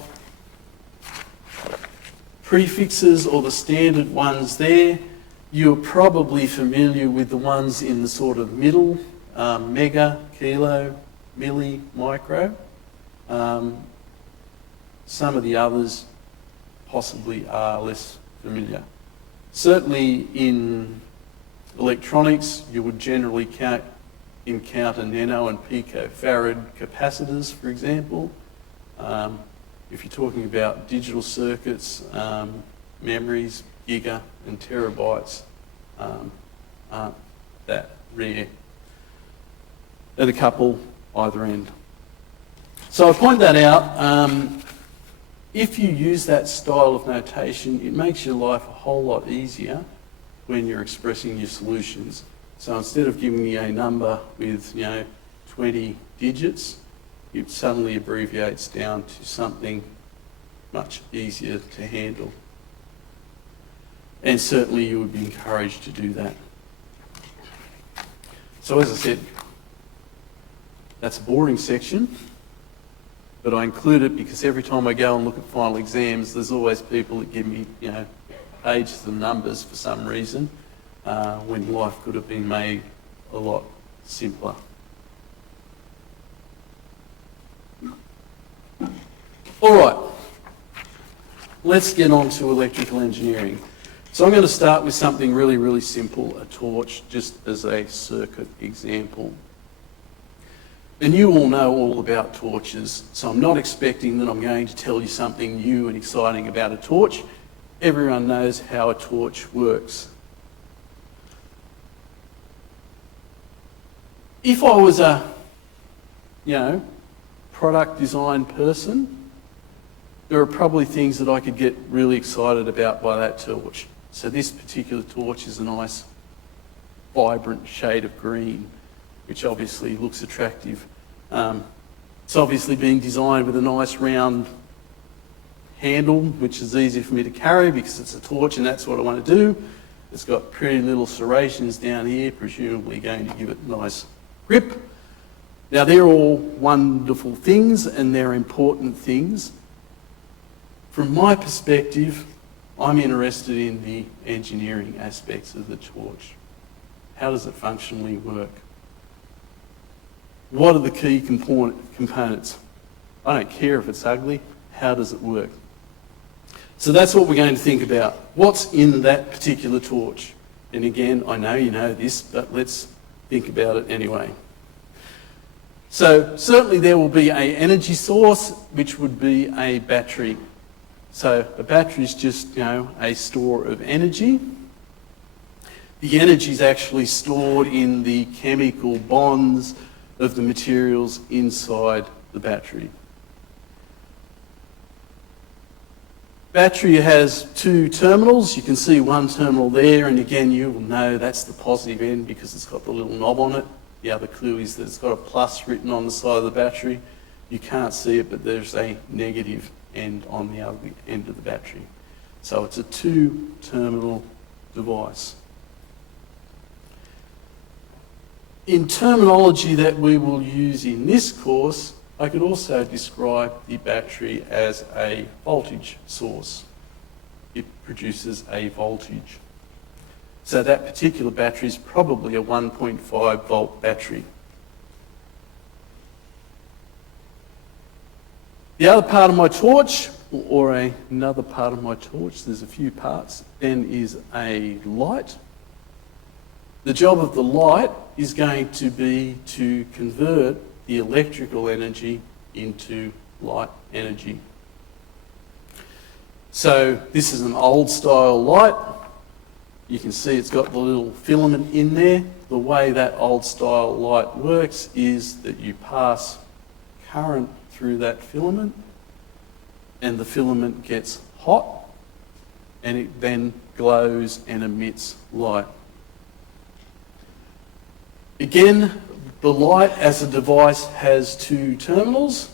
prefixes or the standard ones there. You're probably familiar with the ones in the sort of middle, mega, kilo, milli, micro. Some of the others possibly are less familiar. Certainly in electronics, you would generally encounter nano and picofarad capacitors, for example. If you're talking about digital circuits, memories, giga and terabytes aren't that rare. And a couple either end. So I point that out. If you use that style of notation, it makes your life a whole lot easier when you're expressing your solutions. So instead of giving me a number with 20 digits, it suddenly abbreviates down to something much easier to handle. And certainly you would be encouraged to do that. So as I said, that's a boring section, but I include it because every time I go and look at final exams, there's always people that give me, pages and numbers for some reason, when life could have been made a lot simpler. All right, let's get on to electrical engineering. So I'm going to start with something really, really simple, a torch, just as a circuit example. And you all know all about torches, so I'm not expecting that I'm going to tell you something new and exciting about a torch. Everyone knows how a torch works. If I was a, product design person, there are probably things that I could get really excited about by that torch. So this particular torch is a nice, vibrant shade of green, which obviously looks attractive. It's obviously being designed with a nice round handle, which is easy for me to carry because it's a torch and that's what I want to do. It's got pretty little serrations down here, presumably going to give it a nice grip. Now they're all wonderful things and they're important things. From my perspective, I'm interested in the engineering aspects of the torch. How does it functionally work? What are the key components? I don't care if it's ugly, how does it work? So that's what we're going to think about. What's in that particular torch? And again, I know you know this, but let's think about it anyway. So certainly there will be an energy source, which would be a battery. So a battery is just, a store of energy. The energy is actually stored in the chemical bonds of the materials inside the battery. Battery has two terminals. You can see one terminal there, and again you will know that's the positive end because it's got the little knob on it. The other clue is that it's got a plus written on the side of the battery. You can't see it, but there's a negative end on the other end of the battery. So it's a two-terminal device. In terminology that we will use in this course, I could also describe the battery as a voltage source. It produces a voltage. So that particular battery is probably a 1.5 volt battery. The other part of my torch, or another part of my torch, there's a few parts, then is a light. The job of the light is going to be to convert the electrical energy into light energy. So this is an old style light. You can see it's got the little filament in there. The way that old style light works is that you pass current through that filament and the filament gets hot and it then glows and emits light. Again, the light as a device has two terminals.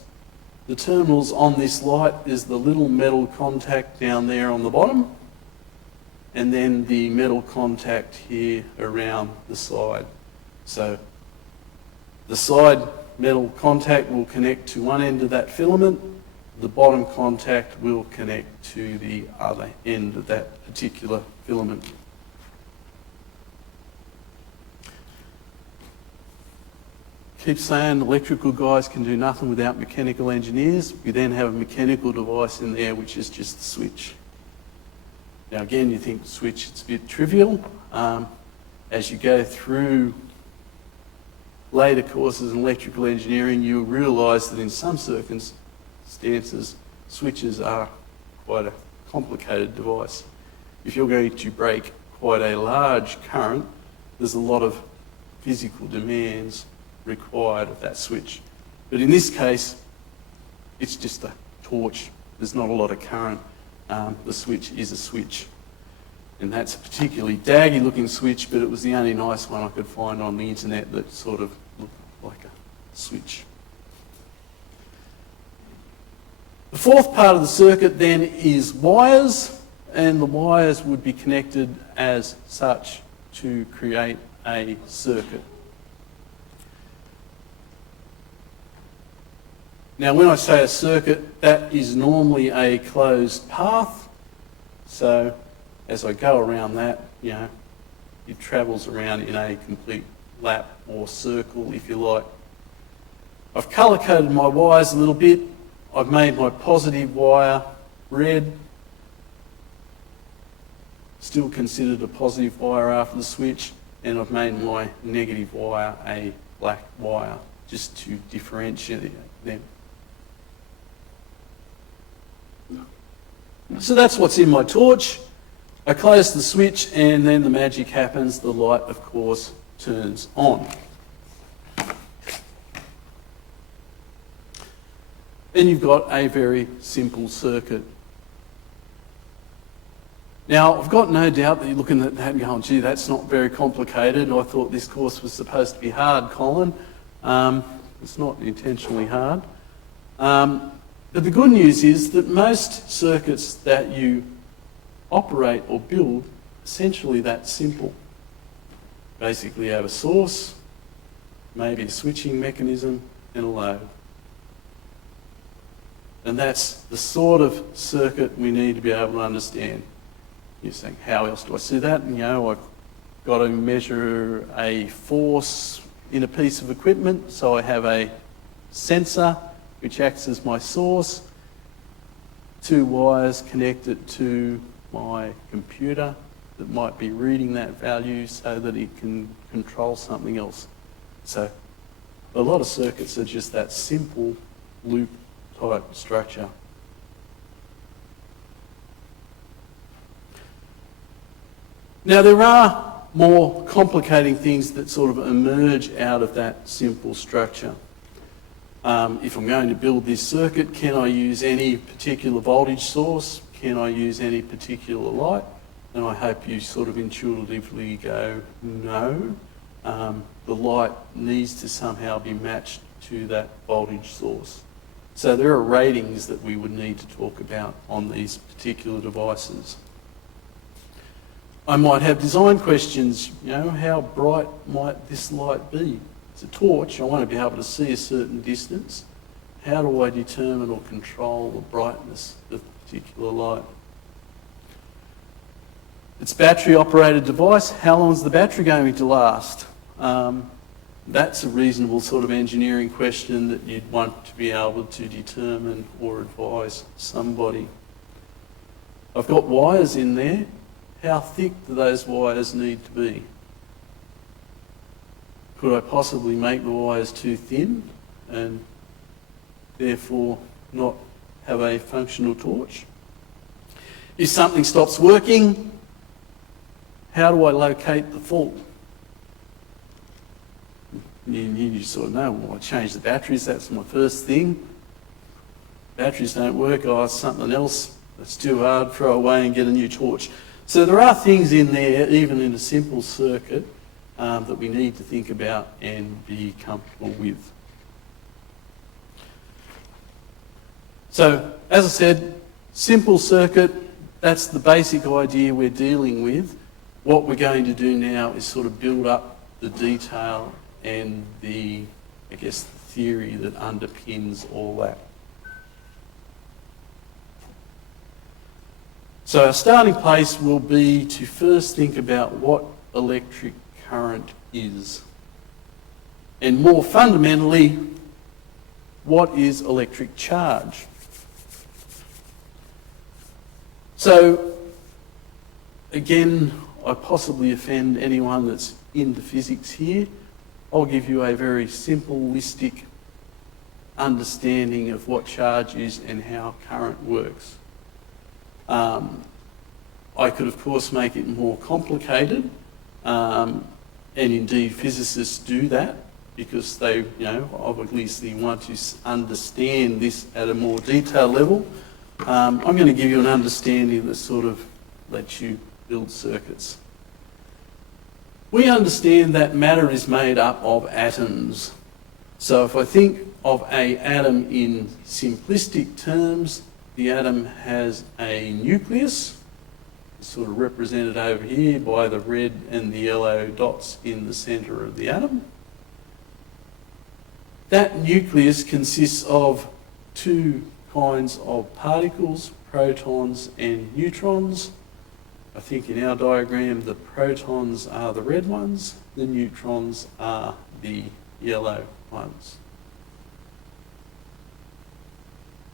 The terminals on this light is the little metal contact down there on the bottom, and then the metal contact here around the side. So the side metal contact will connect to one end of that filament, the bottom contact will connect to the other end of that particular filament. Keep saying electrical guys can do nothing without mechanical engineers. We then have a mechanical device in there which is just the switch. Now again, you think switch, it's a bit trivial. As you go through later courses in electrical engineering, you'll realise that in some circumstances, switches are quite a complicated device. If you're going to break quite a large current, there's a lot of physical demands required of that switch. But in this case, it's just a torch. There's not a lot of current. The switch is a switch. And that's a particularly daggy looking switch, but it was the only nice one I could find on the internet that sort of looked like a switch. The fourth part of the circuit then is wires, and the wires would be connected as such to create a circuit. Now when I say a circuit, that is normally a closed path. So as I go around that, it travels around in a complete lap or circle, if you like. I've colour-coded my wires a little bit. I've made my positive wire red. Still considered a positive wire after the switch. And I've made my negative wire a black wire, just to differentiate them. So that's what's in my torch. I close the switch and then the magic happens. The light, of course, turns on. Then you've got a very simple circuit. Now, I've got no doubt that you're looking at that and going, gee, that's not very complicated. I thought this course was supposed to be hard, Colin. It's not intentionally hard. But the good news is that most circuits that you operate or build, essentially that's simple. Basically you have a source, maybe a switching mechanism and a load. And that's the sort of circuit we need to be able to understand. You're saying, how else do I see that? And, I've got to measure a force in a piece of equipment, so I have a sensor which acts as my source, two wires connected to my computer that might be reading that value so that it can control something else. So a lot of circuits are just that simple loop type structure. Now there are more complicating things that sort of emerge out of that simple structure. If I'm going to build this circuit, can I use any particular voltage source? Can I use any particular light? And I hope you sort of intuitively go, no. The light needs to somehow be matched to that voltage source. So there are ratings that we would need to talk about on these particular devices. I might have design questions, how bright might this light be? It's a torch, I want to be able to see a certain distance. How do I determine or control the brightness of a particular light? It's a battery operated device, how long is the battery going to last? That's a reasonable sort of engineering question that you'd want to be able to determine or advise somebody. I've got wires in there. How thick do those wires need to be? Could I possibly make the wires too thin and therefore not have a functional torch? If something stops working, how do I locate the fault? You sort of know, well, I change the batteries, that's my first thing. Batteries don't work, it's something else that's too hard, throw away and get a new torch. So there are things in there, even in a simple circuit, that we need to think about and be comfortable with. So, as I said, simple circuit, that's the basic idea we're dealing with. What we're going to do now is sort of build up the detail and the theory that underpins all that. So our starting place will be to first think about what electric current is. And more fundamentally, what is electric charge? So, again, I possibly offend anyone that's into physics here. I'll give you a very simplistic understanding of what charge is and how current works. I could, of course, make it more complicated, and indeed physicists do that because they, obviously want to understand this at a more detailed level. I'm going to give you an understanding that sort of lets you build circuits. We understand that matter is made up of atoms. So if I think of an atom in simplistic terms, the atom has a nucleus, sort of represented over here by the red and the yellow dots in the centre of the atom. That nucleus consists of two kinds of particles, protons and neutrons. I think in our diagram the protons are the red ones, the neutrons are the yellow ones.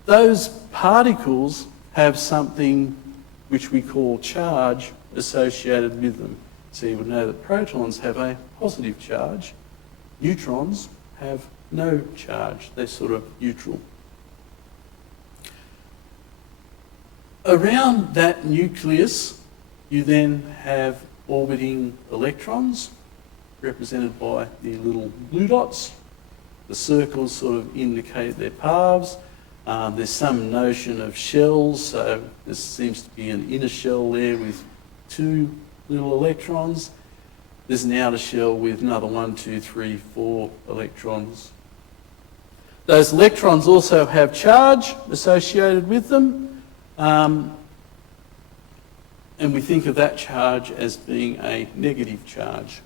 Those particles have something which we call charge associated with them. So you would know that protons have a positive charge, neutrons have no charge, they're sort of neutral. Around that nucleus, you then have orbiting electrons, represented by the little blue dots. The circles sort of indicate their paths. There's some notion of shells, so there seems to be an inner shell there with two little electrons. There's an outer shell with another 1, 2, 3, 4 electrons. Those electrons also have charge associated with them, and we think of that charge as being a negative charge.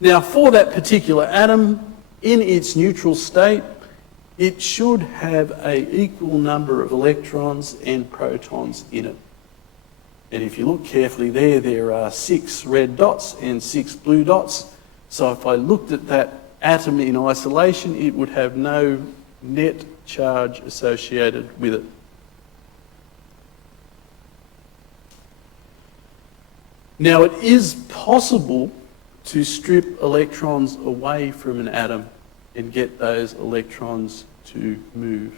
Now, for that particular atom, in its neutral state, it should have an equal number of electrons and protons in it. And if you look carefully there are 6 red dots and 6 blue dots. So if I looked at that atom in isolation, it would have no net charge associated with it. Now, it is possible to strip electrons away from an atom and get those electrons to move.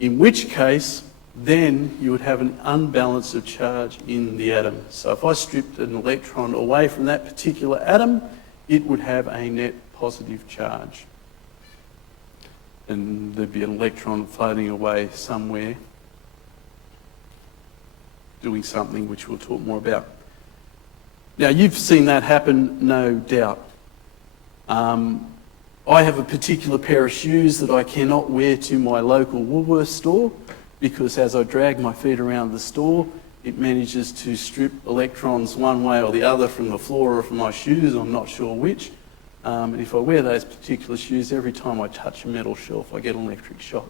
In which case, then you would have an unbalance of charge in the atom. So if I stripped an electron away from that particular atom, it would have a net positive charge. And there'd be an electron floating away somewhere, doing something which we'll talk more about. Now, you've seen that happen, no doubt. I have a particular pair of shoes that I cannot wear to my local Woolworths store because as I drag my feet around the store, it manages to strip electrons one way or the other from the floor or from my shoes, I'm not sure which. And if I wear those particular shoes, every time I touch a metal shelf, I get an electric shock.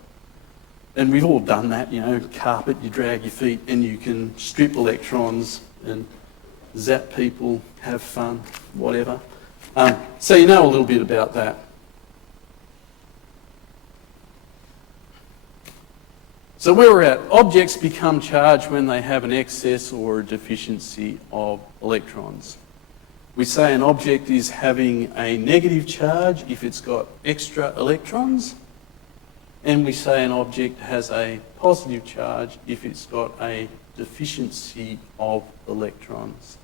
And we've all done that, carpet, you drag your feet and you can strip electrons and zap people, have fun, whatever. So you know a little bit about that. So where we're at, objects become charged when they have an excess or a deficiency of electrons. We say an object is having a negative charge if it's got extra electrons, and we say an object has a positive charge if it's got a deficiency of electrons.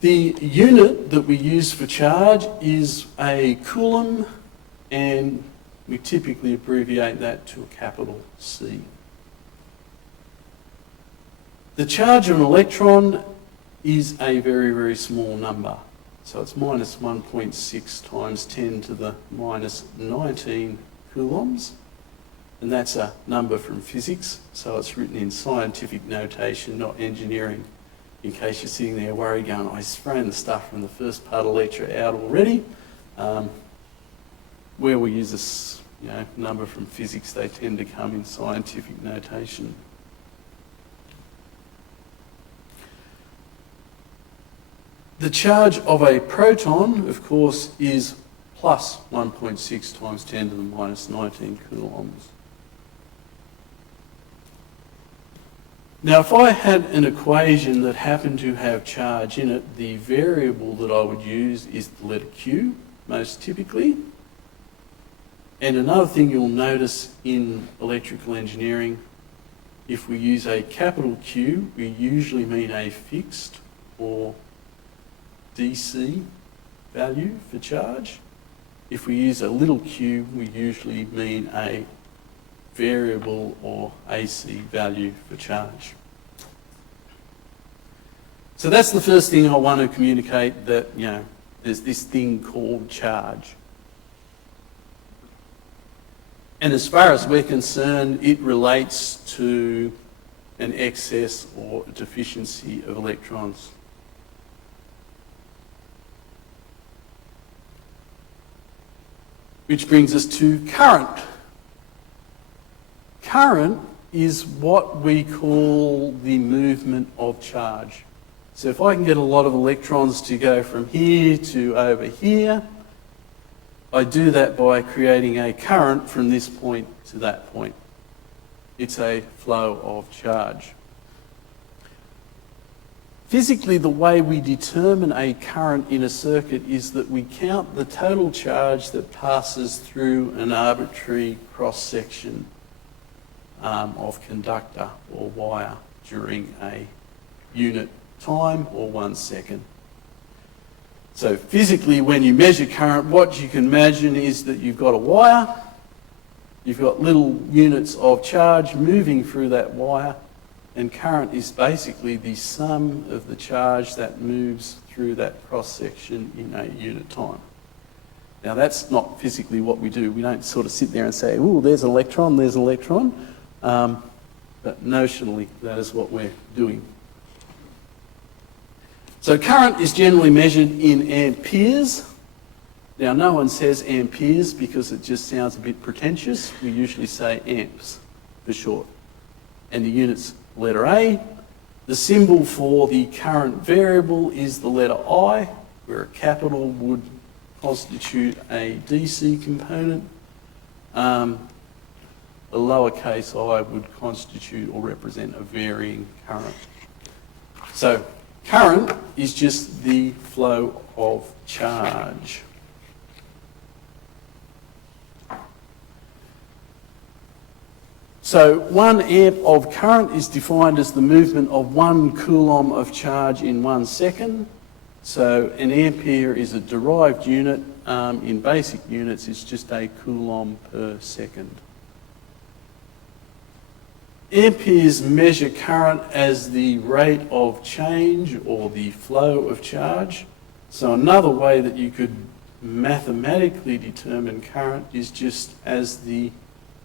The unit that we use for charge is a coulomb, and we typically abbreviate that to a capital C. The charge of an electron is a very, very small number. So it's minus 1.6 times 10 to the minus 19 coulombs. And that's a number from physics, so it's written in scientific notation, not engineering, in case you're sitting there worried going, oh, he's thrown the stuff from the first part of the lecture out already. Where we use this number from physics, they tend to come in scientific notation. The charge of a proton, of course, is plus 1.6 times 10 to the minus 19 coulombs. Now, if I had an equation that happened to have charge in it, the variable that I would use is the letter Q, most typically. And another thing you'll notice in electrical engineering, if we use a capital Q, we usually mean a fixed or DC value for charge. If we use a little q, we usually mean a variable or AC value for charge. So that's the first thing I want to communicate, that there's this thing called charge. And as far as we're concerned, it relates to an excess or deficiency of electrons. Which brings us to current. Current is what we call the movement of charge. So if I can get a lot of electrons to go from here to over here, I do that by creating a current from this point to that point. It's a flow of charge. Physically, the way we determine a current in a circuit is that we count the total charge that passes through an arbitrary cross-section of conductor or wire during a unit time or 1 second. So physically, when you measure current, what you can imagine is that you've got a wire, you've got little units of charge moving through that wire, and current is basically the sum of the charge that moves through that cross-section in a unit time. Now that's not physically what we do. We don't sort of sit there and say, oh, there's an electron, there's an electron. But notionally, that is what we're doing. So current is generally measured in amperes. Now no one says amperes because it just sounds a bit pretentious. We usually say amps for short. And the unit's letter A. The symbol for the current variable is the letter I, where a capital would constitute a DC component. A lowercase I would constitute or represent a varying current. So current is just the flow of charge. So 1 amp of current is defined as the movement of 1 coulomb of charge in 1 second. So an ampere is a derived unit. In basic units, it's just a coulomb per second. Amperes measure current as the rate of change or the flow of charge. So another way that you could mathematically determine current is just as the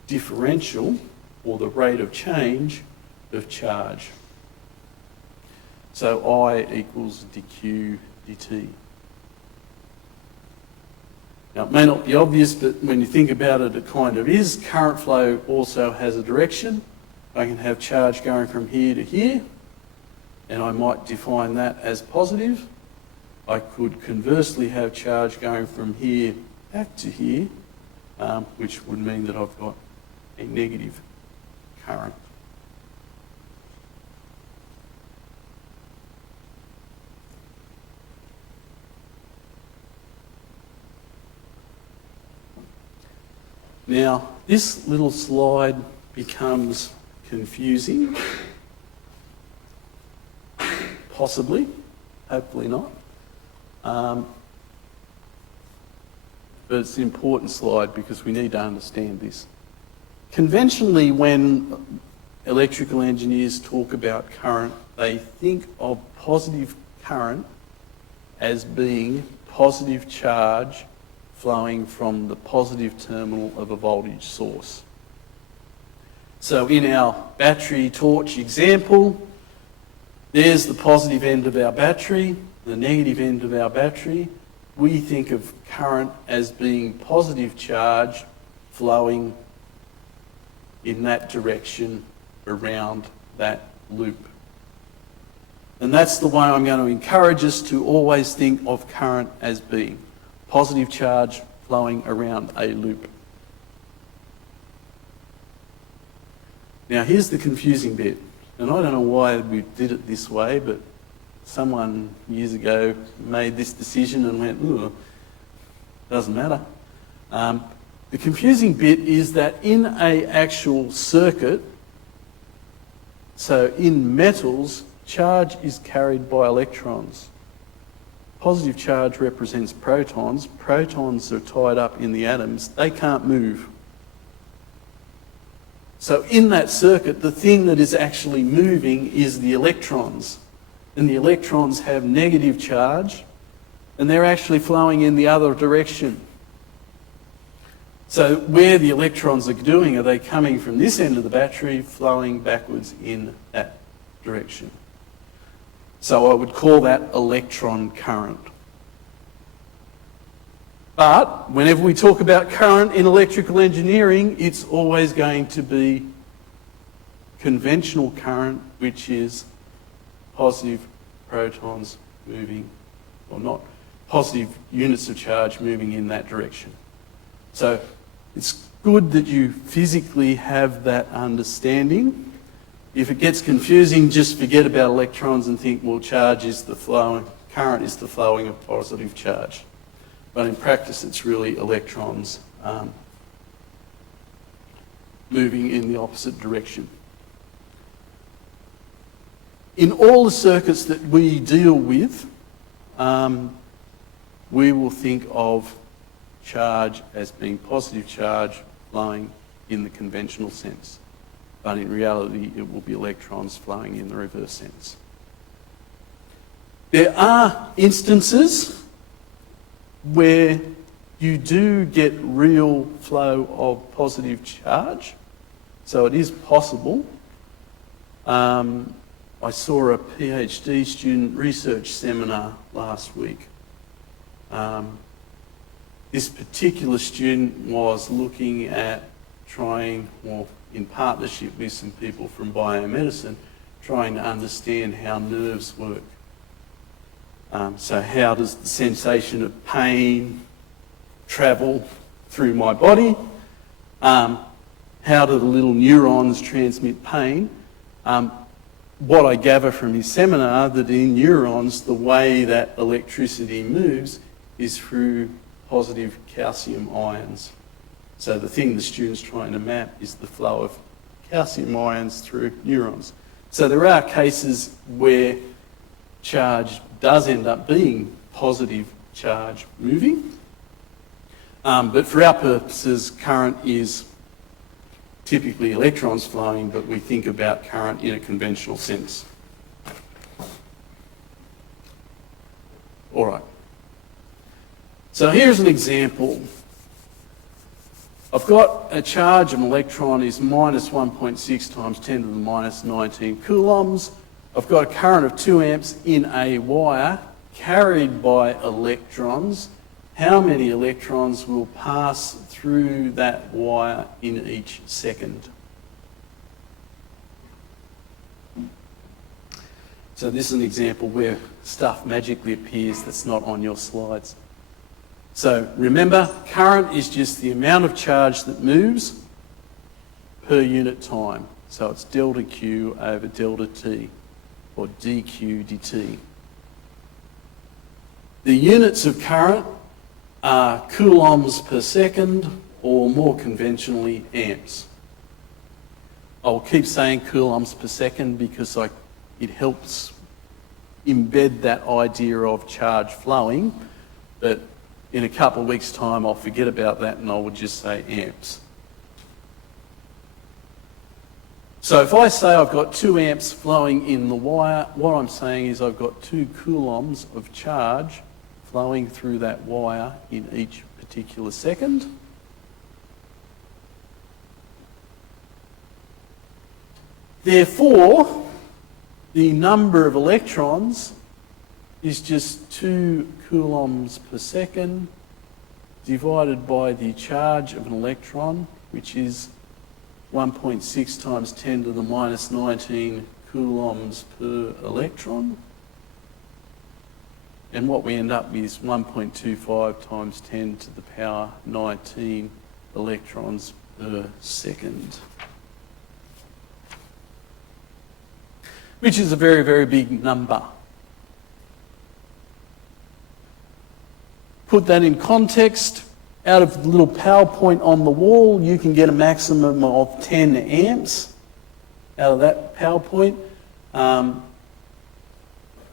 differential or the rate of change of charge. So I equals dq dt. Now it may not be obvious, but when you think about it, it kind of is. Current flow also has a direction. I can have charge going from here to here, and I might define that as positive. I could conversely have charge going from here back to here, which would mean that I've got a negative current. Now, this little slide becomes confusing, possibly, hopefully not. But it's an important slide because we need to understand this. Conventionally, when electrical engineers talk about current, they think of positive current as being positive charge flowing from the positive terminal of a voltage source. So in our battery torch example, there's the positive end of our battery, the negative end of our battery. We think of current as being positive charge flowing in that direction around that loop. And that's the way I'm going to encourage us to always think of current as being positive charge flowing around a loop. Now here's the confusing bit, and I don't know why we did it this way, but someone years ago made this decision and went, "Ooh, doesn't matter." The confusing bit is that in an actual circuit, so in metals, charge is carried by electrons. Positive charge represents protons. Protons are tied up in the atoms. They can't move. So in that circuit, the thing that is actually moving is the electrons. And the electrons have negative charge, and they're actually flowing in the other direction. So where the electrons are doing, are they coming from this end of the battery, flowing backwards in that direction? So I would call that electron current. But whenever we talk about current in electrical engineering, it's always going to be conventional current, which is positive protons moving, or not, positive units of charge moving in that direction. So it's good that you physically have that understanding. If it gets confusing, just forget about electrons and think, well, charge is the flowing, current is the flowing of positive charge. But in practice, it's really electrons moving in the opposite direction. In all the circuits that we deal with, we will think of charge as being positive charge flowing in the conventional sense. But in reality, it will be electrons flowing in the reverse sense. There are instances where you do get real flow of positive charge. So it is possible. I saw a PhD student research seminar last week. This particular student was looking at trying, well, in partnership with some people from biomedicine, trying to understand how nerves work. So how does the sensation of pain travel through my body? How do the little neurons transmit pain? What I gather from his seminar, that in neurons, the way that electricity moves is through positive calcium ions. So the thing the student's trying to map is the flow of calcium ions through neurons. So there are cases where charge does end up being positive charge moving. But for our purposes, current is typically electrons flowing, but we think about current in a conventional sense. All right. So here's an example. I've got a charge of an electron is minus 1.6 times 10 to the minus 19 coulombs. I've got a current of 2 amps in a wire carried by electrons. How many electrons will pass through that wire in each second? So this is an example where stuff magically appears that's not on your slides. So remember, current is just the amount of charge that moves per unit time. So it's delta Q over delta T, or dQ dt. The units of current are coulombs per second, or more conventionally, amps. I'll keep saying coulombs per second because it helps embed that idea of charge flowing, but in a couple of weeks' time I'll forget about that and I would just say amps. So if I say I've got 2 amps flowing in the wire, what I'm saying is I've got 2 coulombs of charge flowing through that wire in each particular second. Therefore, the number of electrons is just 2 coulombs per second divided by the charge of an electron, which is 1.6 times 10 to the minus 19 coulombs per electron. And what we end up with is 1.25 times 10 to the power 19 electrons per second. Which is a very, very big number. Put that in context, out of the little PowerPoint on the wall, you can get a maximum of 10 amps out of that PowerPoint.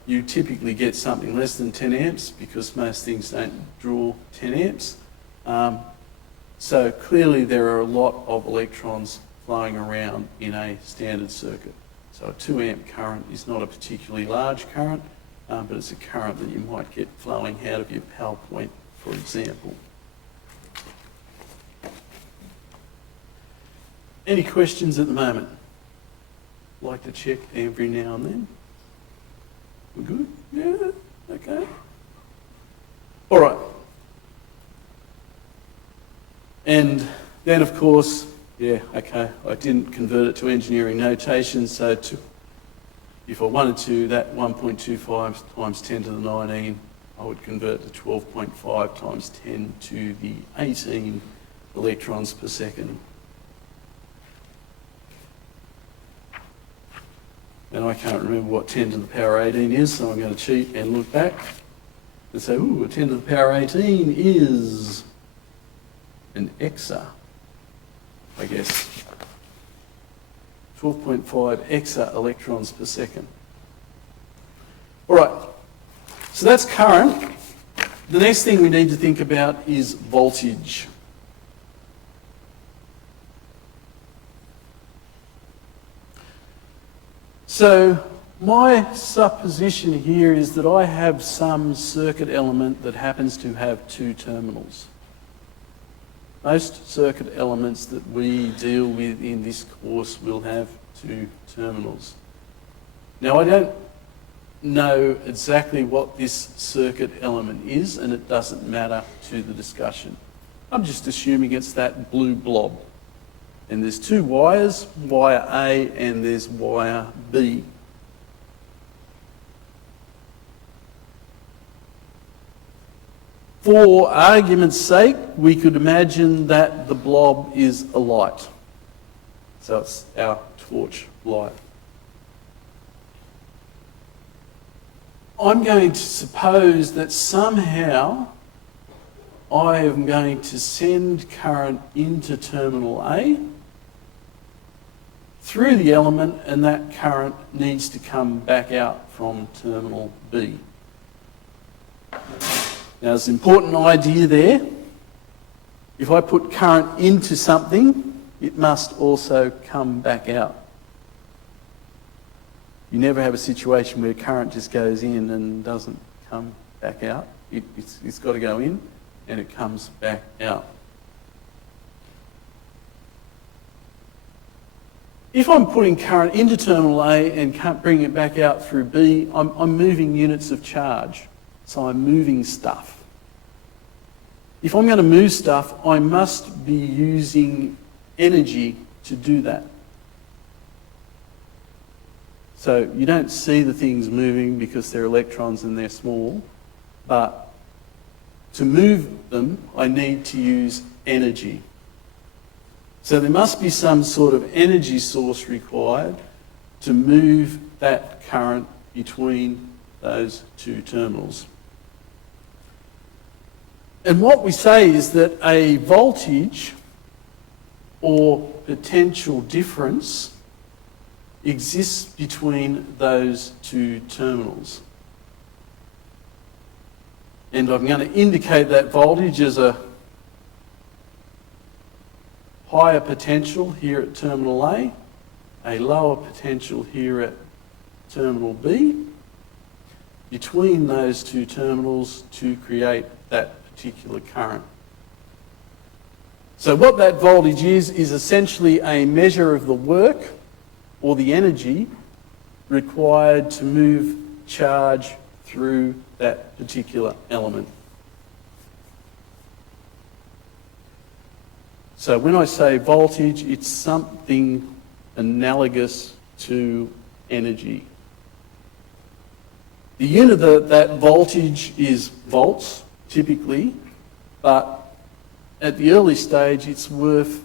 You typically get something less than 10 amps because most things don't draw 10 amps. So clearly there are a lot of electrons flowing around in a standard circuit. So a 2 amp current is not a particularly large current, but it's a current that you might get flowing out of your PowerPoint, for example. Any questions at the moment? Like to check every now and then. We're good? Yeah? Okay. All right. And then, of course, yeah, okay, I didn't convert it to engineering notation, so if I wanted to, that 1.25 times 10 to the 19, I would convert to 12.5 times 10 to the 18 electrons per second. And I can't remember what 10 to the power 18 is, so I'm going to cheat and look back and say, ooh, 10 to the power 18 is an exa, I guess. 12.5 exa electrons per second. All right, so that's current. The next thing we need to think about is voltage. So my supposition here is that I have some circuit element that happens to have 2 terminals. Most circuit elements that we deal with in this course will have 2 terminals. Now I don't know exactly what this circuit element is, and it doesn't matter to the discussion. I'm just assuming it's that blue blob. And there's 2 wires, wire A and there's wire B. For argument's sake, we could imagine that the blob is a light. So it's our torch light. I'm going to suppose that somehow I am going to send current into terminal A through the element, and that current needs to come back out from terminal B. Now, there's an important idea there. If I put current into something, it must also come back out. You never have a situation where current just goes in and doesn't come back out. It's got to go in and it comes back out. If I'm putting current into terminal A and can't bring it back out through B, I'm moving units of charge. So I'm moving stuff. If I'm going to move stuff, I must be using energy to do that. So you don't see the things moving because they're electrons and they're small, but to move them, I need to use energy. So there must be some sort of energy source required to move that current between those 2 terminals. And what we say is that a voltage or potential difference exists between those 2 terminals. And I'm going to indicate that voltage as a higher potential here at terminal A lower potential here at terminal B. between those two terminals to create that particular current. So what that voltage is essentially a measure of the work or the energy required to move charge through that particular element. So when I say voltage, it's something analogous to energy. The unit of that voltage is volts, typically, but at the early stage, it's worth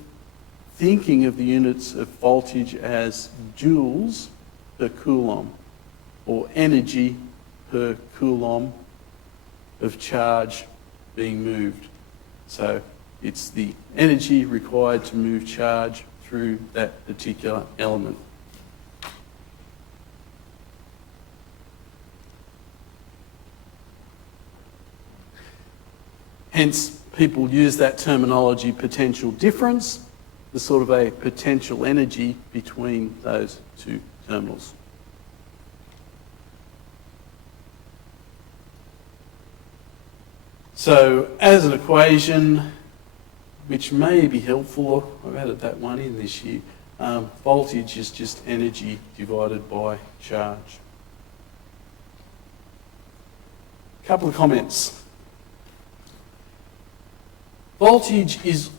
thinking of the units of voltage as joules per coulomb, or energy per coulomb of charge being moved. So it's the energy required to move charge through that particular element. Hence, people use that terminology potential difference, the sort of a potential energy between those two terminals. So, as an equation, which may be helpful, I've added that one in this year, voltage is just energy divided by charge. A couple of comments. Voltage is,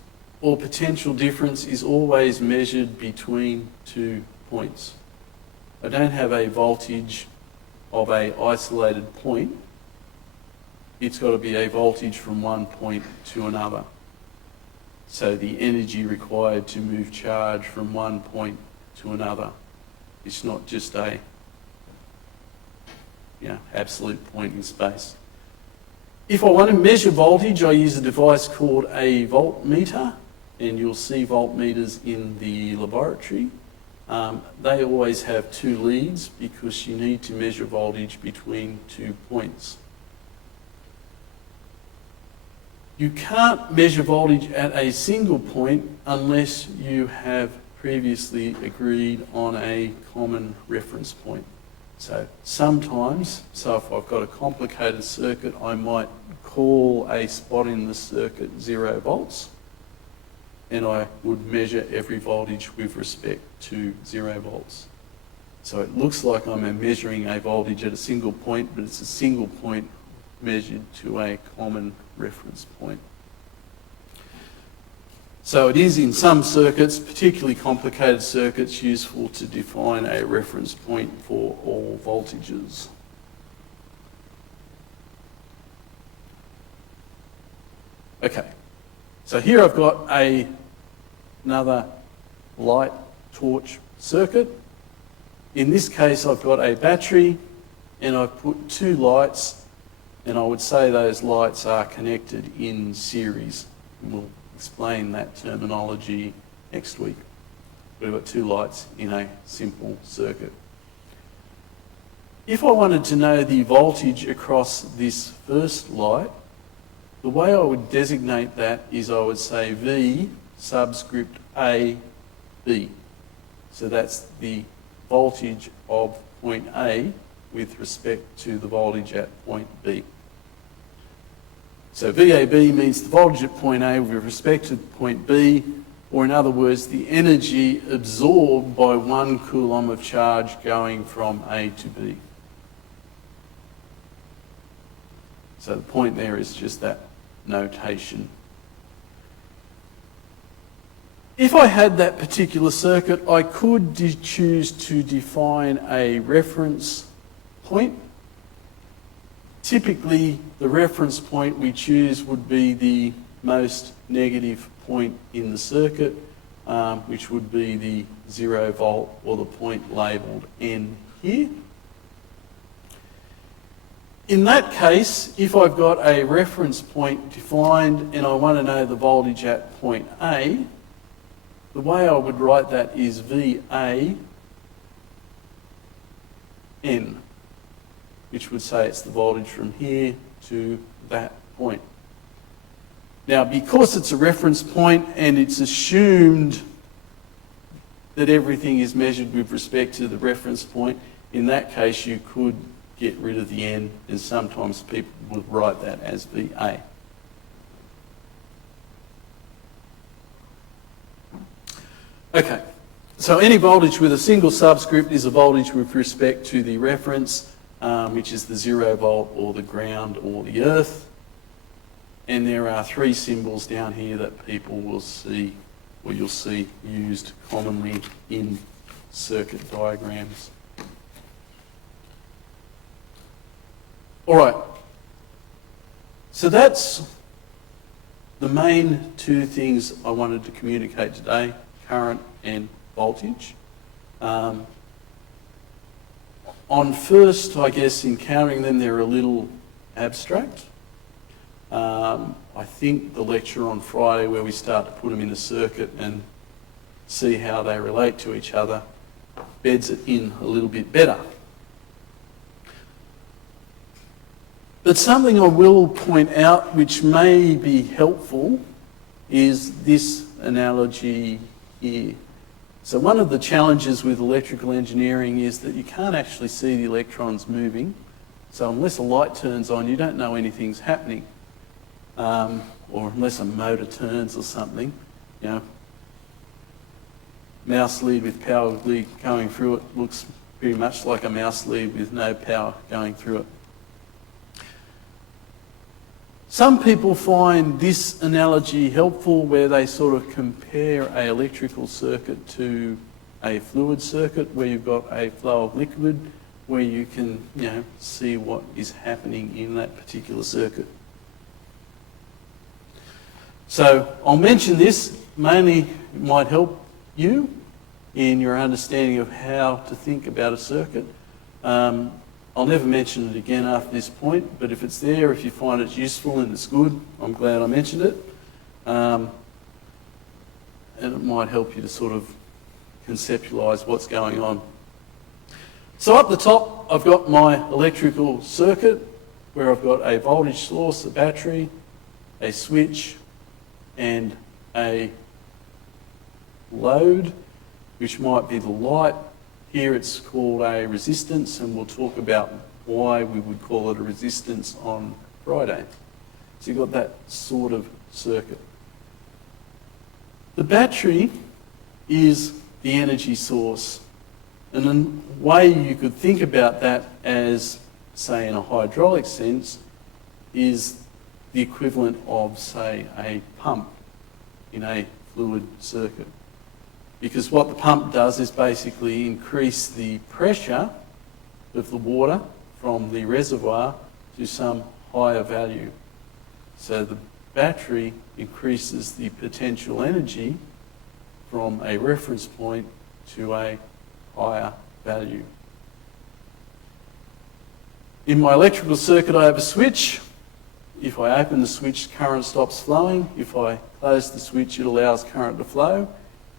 or potential difference, is always measured between 2 points. I don't have a voltage of an isolated point. It's got to be a voltage from one point to another. So the energy required to move charge from one point to another. It's not just a absolute point in space. If I want to measure voltage, I use a device called a voltmeter, and you'll see voltmeters in the laboratory. They always have 2 leads because you need to measure voltage between 2 points. You can't measure voltage at a single point unless you have previously agreed on a common reference point. So sometimes, if I've got a complicated circuit, I might call a spot in the circuit 0 volts, and I would measure every voltage with respect to 0 volts. So it looks like I'm measuring a voltage at a single point, but it's a single point measured to a common reference point. So it is in some circuits, particularly complicated circuits, useful to define a reference point for all voltages. Okay, so here I've got another light torch circuit. In this case I've got a battery and I've put 2 lights, and I would say those lights are connected in series. We'll explain that terminology next week. We've got 2 lights in a simple circuit. If I wanted to know the voltage across this first light, the way I would designate that is I would say V subscript A, B. So that's the voltage of point A with respect to the voltage at point B. So VAB means the voltage at point A with respect to point B, or in other words, the energy absorbed by 1 coulomb of charge going from A to B. So the point there is just that notation. If I had that particular circuit, I could choose to define a reference point. Typically, the reference point we choose would be the most negative point in the circuit, which would be the 0 volt, or the point labelled N here. In that case, if I've got a reference point defined and I want to know the voltage at point A, the way I would write that is VA N, which would say it's the voltage from here to that point. Now, because it's a reference point and it's assumed that everything is measured with respect to the reference point, in that case you could get rid of the N, and sometimes people would write that as VA. Okay, so any voltage with a single subscript is a voltage with respect to the reference, which is the 0 volt or the ground or the earth. And there are three symbols down here that people will see, or you'll see used commonly in circuit diagrams. All right, so that's the main two things I wanted to communicate today, current and voltage. On first, I guess, encountering them, they're a little abstract. I think the lecture on Friday where we start to put them in a circuit and see how they relate to each other beds it in a little bit better. But something I will point out which may be helpful is this analogy here. So one of the challenges with electrical engineering is that you can't actually see the electrons moving. So unless a light turns on, you don't know anything's happening. Or unless a motor turns or something, you know. Mouse lead with power lead going through it looks pretty much like a mouse lead with no power going through it. Some people find this analogy helpful where they sort of compare an electrical circuit to a fluid circuit where you've got a flow of liquid where you can, you know, see what is happening in that particular circuit. So I'll mention this, mainly it might help you in your understanding of how to think about a circuit. I'll never mention it again after this point, but if it's there, if you find it useful and it's good, I'm glad I mentioned it. And it might help you to sort of conceptualise what's going on. So up the top, I've got my electrical circuit where I've got a voltage source, a battery, a switch, and a load, which might be the light. Here it's called a resistance, and we'll talk about why we would call it a resistance on Friday. So you've got that sort of circuit. The battery is the energy source. And a way you could think about that as, say, in a hydraulic sense, is the equivalent of, say, a pump in a fluid circuit. Because what the pump does is basically increase the pressure of the water from the reservoir to some higher value. So the battery increases the potential energy from a reference point to a higher value. In my electrical circuit, I have a switch. If I open the switch, current stops flowing. If I close the switch, it allows current to flow.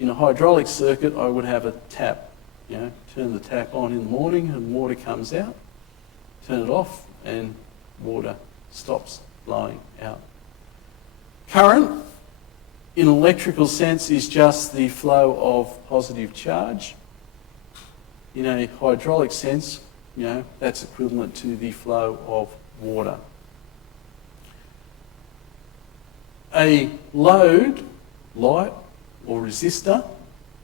In a hydraulic circuit, I would have a tap. You know, turn the tap on in the morning and water comes out. Turn it off and water stops flowing out. Current, in an electrical sense, is just the flow of positive charge. In a hydraulic sense, you know, that's equivalent to the flow of water. A load, light or resistor,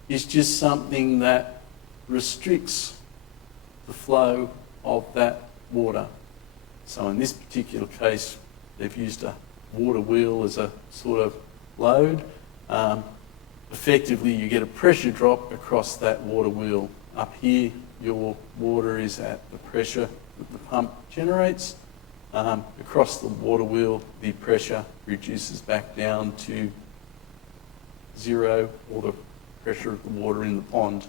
is just something that restricts the flow of that water. So in this particular case, they've used a water wheel as a sort of load. Effectively, you get a pressure drop across that water wheel. Up here, your water is at the pressure that the pump generates. Across the water wheel, the pressure reduces back down to zero, or the pressure of the water in the pond.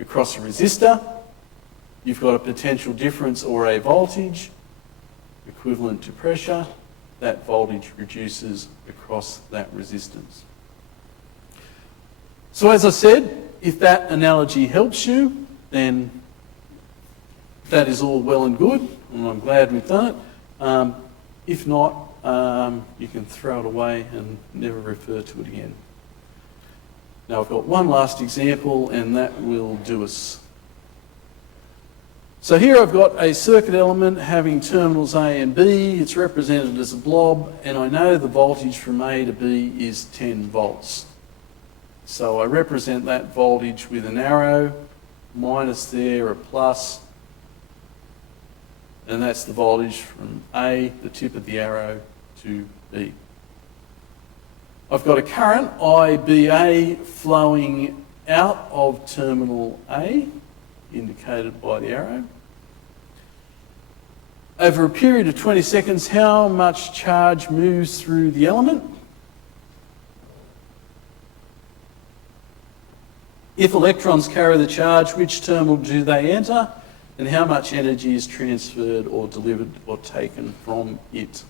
Across a resistor, you've got a potential difference or a voltage equivalent to pressure. That voltage reduces across that resistance. So as I said, if that analogy helps you, then that is all well and good, and I'm glad we've done it. If not, you can throw it away and never refer to it again. Now I've got one last example, and that will do us. So here I've got a circuit element having terminals A and B. It's represented as a blob, and I know the voltage from A to B is 10 volts. So I represent that voltage with an arrow, minus there, a plus, and that's the voltage from A, the tip of the arrow, to B. I've got a current, IBA, flowing out of terminal A, indicated by the arrow. Over a period of 20 seconds, how much charge moves through the element? If electrons carry the charge, which terminal do they enter? And how much energy is transferred or delivered or taken from it?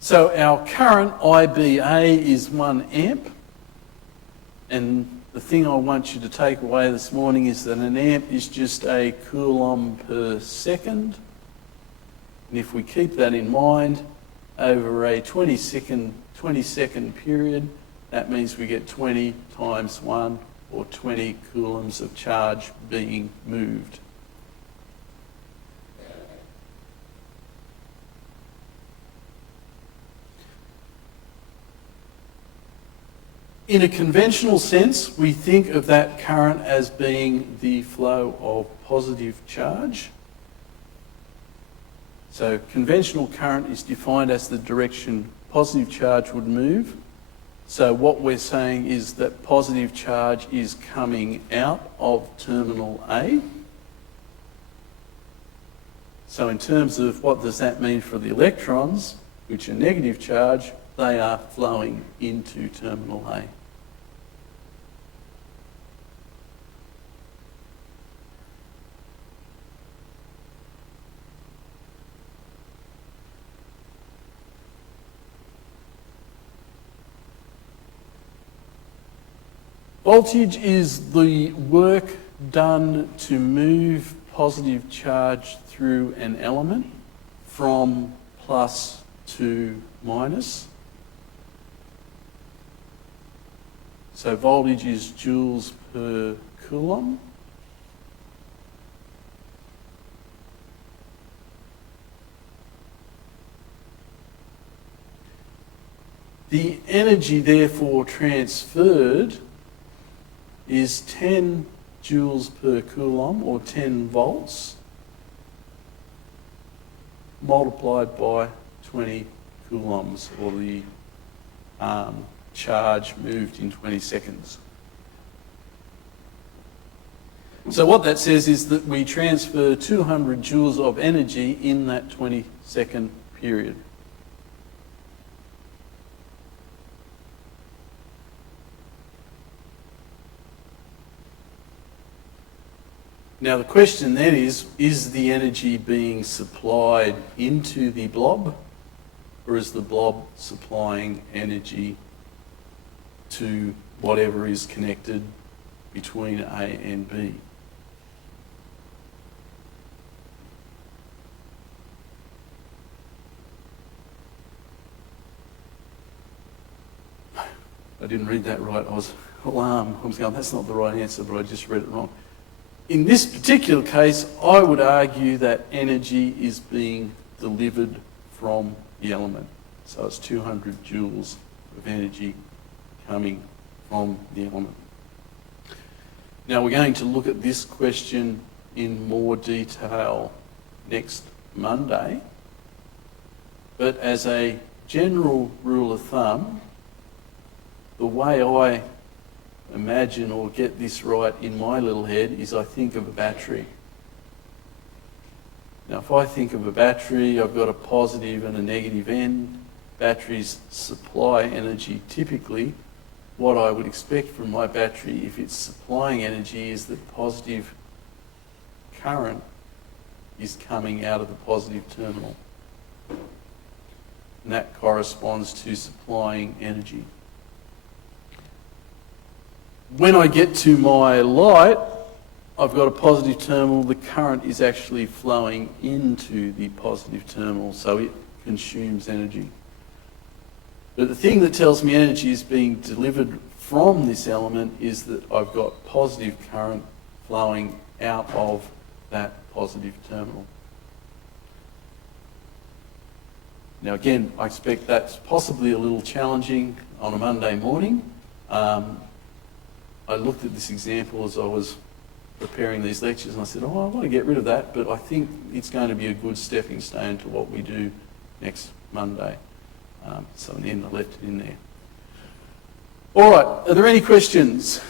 So our current IBA is 1 amp, and the thing I want you to take away this morning is that an amp is just a coulomb per second. And if we keep that in mind, over a 20 second period, that means we get 20 times 1, or 20 coulombs of charge being moved. In a conventional sense, we think of that current as being the flow of positive charge. So conventional current is defined as the direction positive charge would move. So what we're saying is that positive charge is coming out of terminal A. So in terms of what does that mean for the electrons, which are negative charge, they are flowing into terminal A. Voltage is the work done to move positive charge through an element from plus to minus. So voltage is joules per coulomb. The energy therefore transferred is 10 joules per coulomb, or 10 volts, multiplied by 20 coulombs, or the charge moved in 20 seconds. So what that says is that we transfer 200 joules of energy in that 20-second period. Now the question then is the energy being supplied into the blob, or is the blob supplying energy to whatever is connected between A and B? I didn't read that right. I was alarmed. I was going, that's not the right answer, but I just read it wrong. In this particular case, I would argue that energy is being delivered from the element. So it's 200 joules of energy coming from the element. Now we're going to look at this question in more detail next Monday. But as a general rule of thumb, the way I imagine or get this right in my little head is I think of a battery. Now if I think of a battery, I've got a positive and a negative end. Batteries supply energy typically. What I would expect from my battery, if it's supplying energy, is that positive current is coming out of the positive terminal. And that corresponds to supplying energy. When I get to my light, I've got a positive terminal. The current is actually flowing into the positive terminal, so it consumes energy. But the thing that tells me energy is being delivered from this element is that I've got positive current flowing out of that positive terminal. Now again, I expect that's possibly a little challenging on a Monday morning. I looked at this example as I was preparing these lectures and I said, oh, I want to get rid of that, but I think it's going to be a good stepping stone to what we do next Monday. So in the end I left it in there. All right, are there any questions?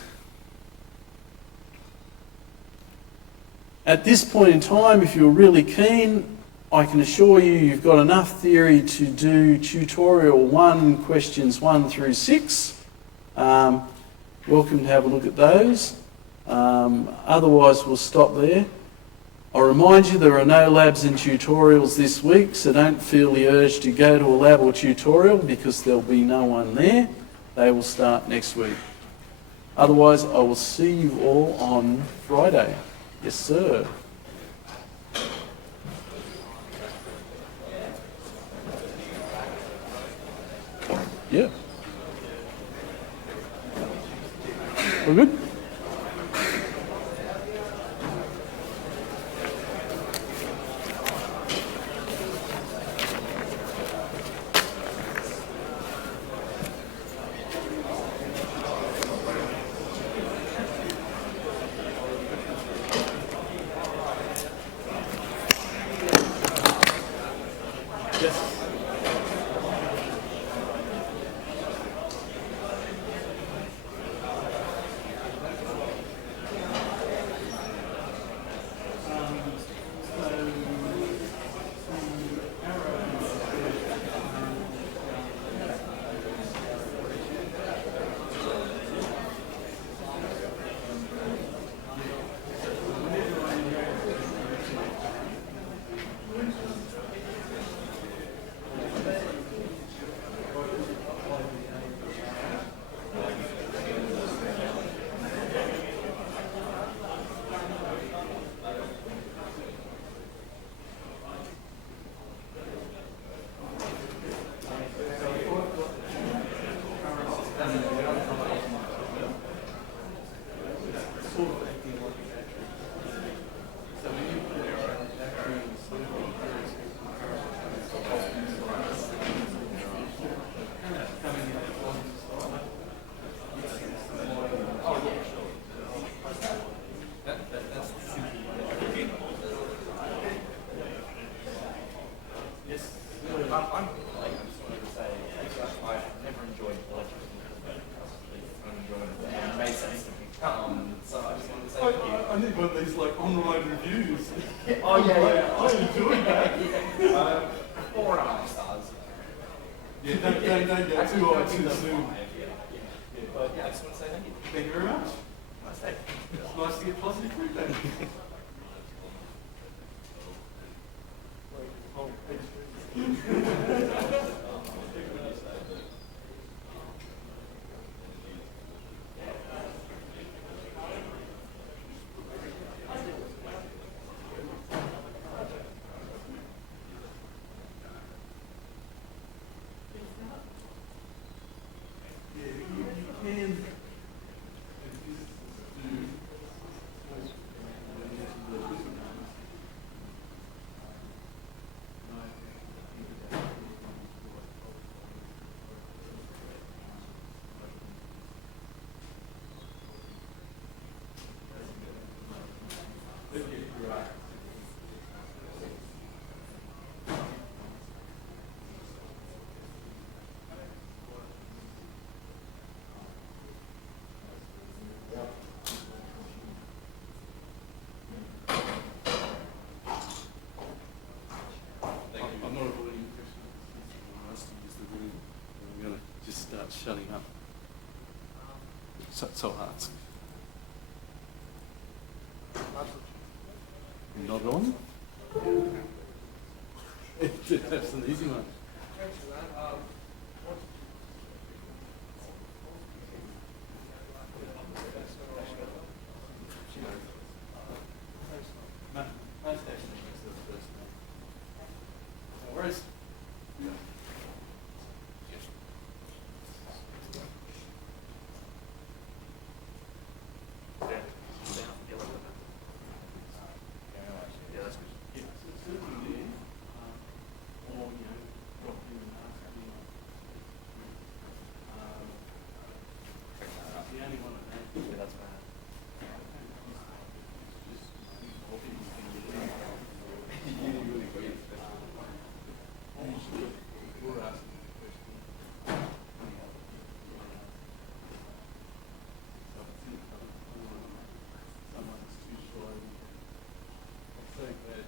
At this point in time, if you're really keen, I can assure you you've got enough theory to do tutorial 1, questions 1 through 6. Welcome to have a look at those. Otherwise, we'll stop there. I'll remind you there are no labs and tutorials this week, so don't feel the urge to go to a lab or tutorial because there'll be no one there. They will start next week. Otherwise, I will see you all on Friday. Yes, sir. Yeah. We're good? I need one of these like online reviews. Oh yeah. I enjoyed that. 4.5 stars. Yeah, don't get too high too soon. But yeah, I just want to say thank you. Thank you very much. Nice day. It's nice to get positive feedback. I'm not avoiding questions. I'm asked to use the room. I'm going to just start shutting up. So ask. Not on? That's an easy one.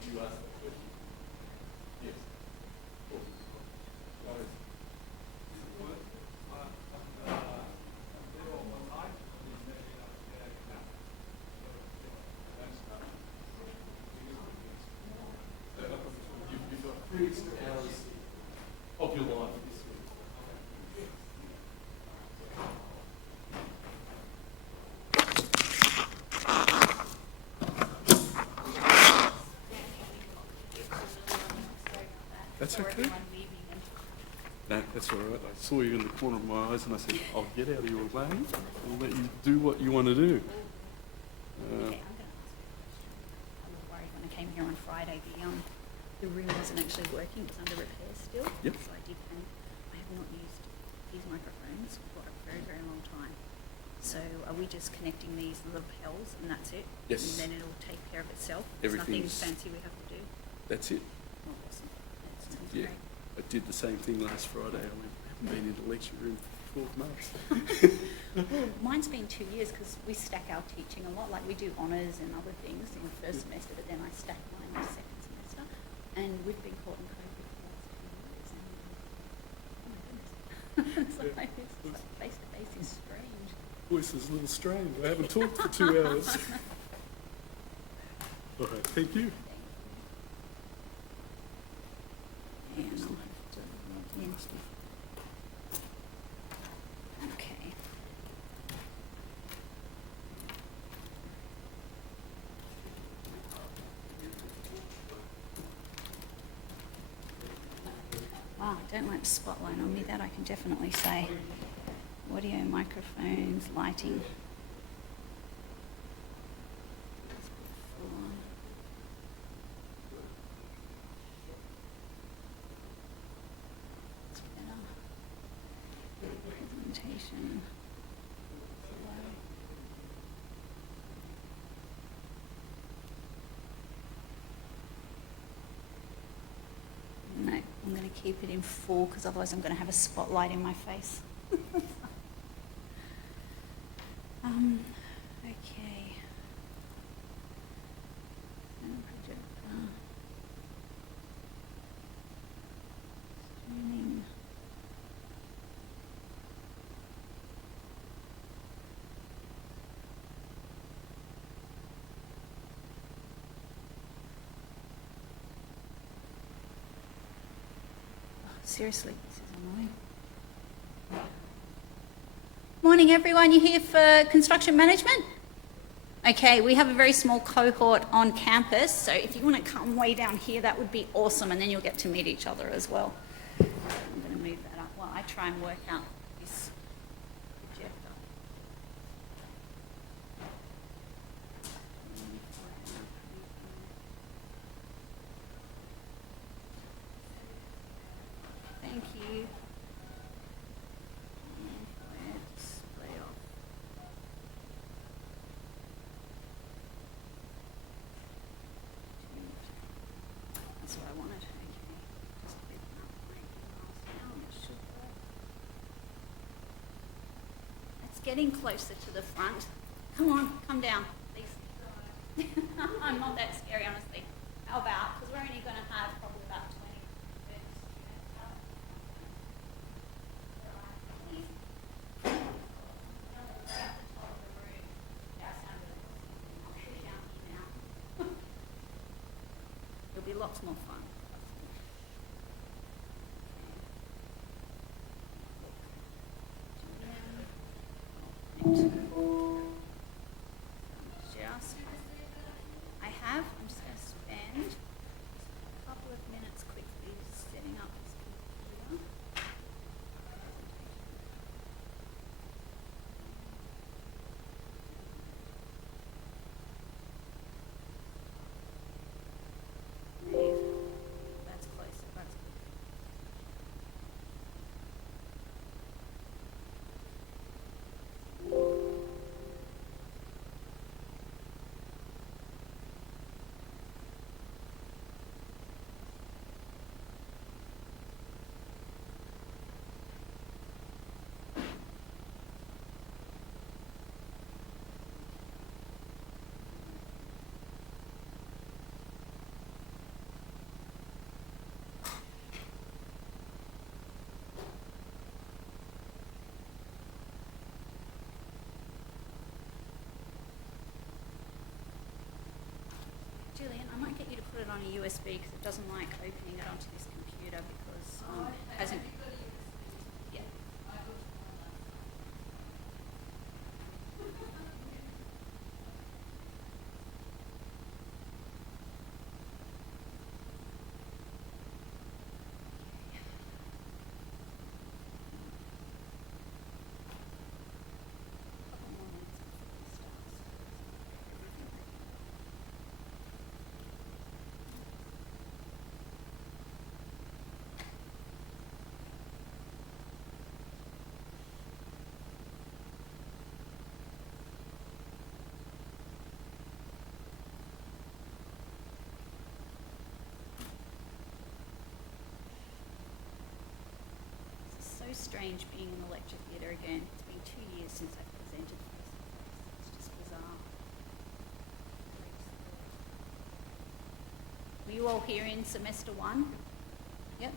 you ask that question. Yes. You've got 3 extra hours of your life this week. That's okay. No, that's all right. I saw you in the corner of my eyes and I said, I'll get out of your way and let you do what you want to do. Okay, I'm going to ask you a question. I was worried when I came here on Friday, the room wasn't actually working, it was under repair still. Yep. So I did come, I have not used these microphones for a very, very long time. So are we just connecting these lapels and that's it? Yes. And then it'll take care of itself? There's nothing Everything's- fancy we have to do? That's it. Oh, awesome. That sounds Yeah. great. I did the same thing last Friday. I haven't been in the lecture room for 12 months. Mine's been 2 years because we stack our teaching a lot. Like we do honours and other things in the first semester, but then I stack mine in the second semester. And we've been caught in COVID for the last 2 years. And oh my goodness, it's like face to face is strange. Voice is a little strange. I haven't talked for 2 hours. All right, thank you. And I'll have to log in. Okay. Wow, I don't like the spotlight on me, that I can definitely say. Audio, microphones, lighting. That's better. Presentation. No, I'm going to keep it in full because otherwise I'm going to have a spotlight in my face. Okay. Streaming. Seriously, this is annoying. Morning everyone, you here for construction management? Okay, we have a very small cohort on campus, so if you want to come way down here, that would be awesome, and then you'll get to meet each other as well. I'm going to move that up while I try and work out this projector. Thank you. And display off. That's what I wanted. Okay. Just open up my emails now and it should work. It's getting closer to the front. Come on, come down, please. I'm not that scary, honestly. How about? Because we're only going to have probably about 20 students. It'll be lots more fun. I'm just going to spend a couple of minutes quickly setting up this computer. That's close. That's good. it on a USB because it doesn't like opening it onto this computer because it hasn't. Yeah. It's so strange being in the lecture theatre again. It's been 2 years since I've presented face to face. It's just bizarre. Were you all here in semester one? Yep.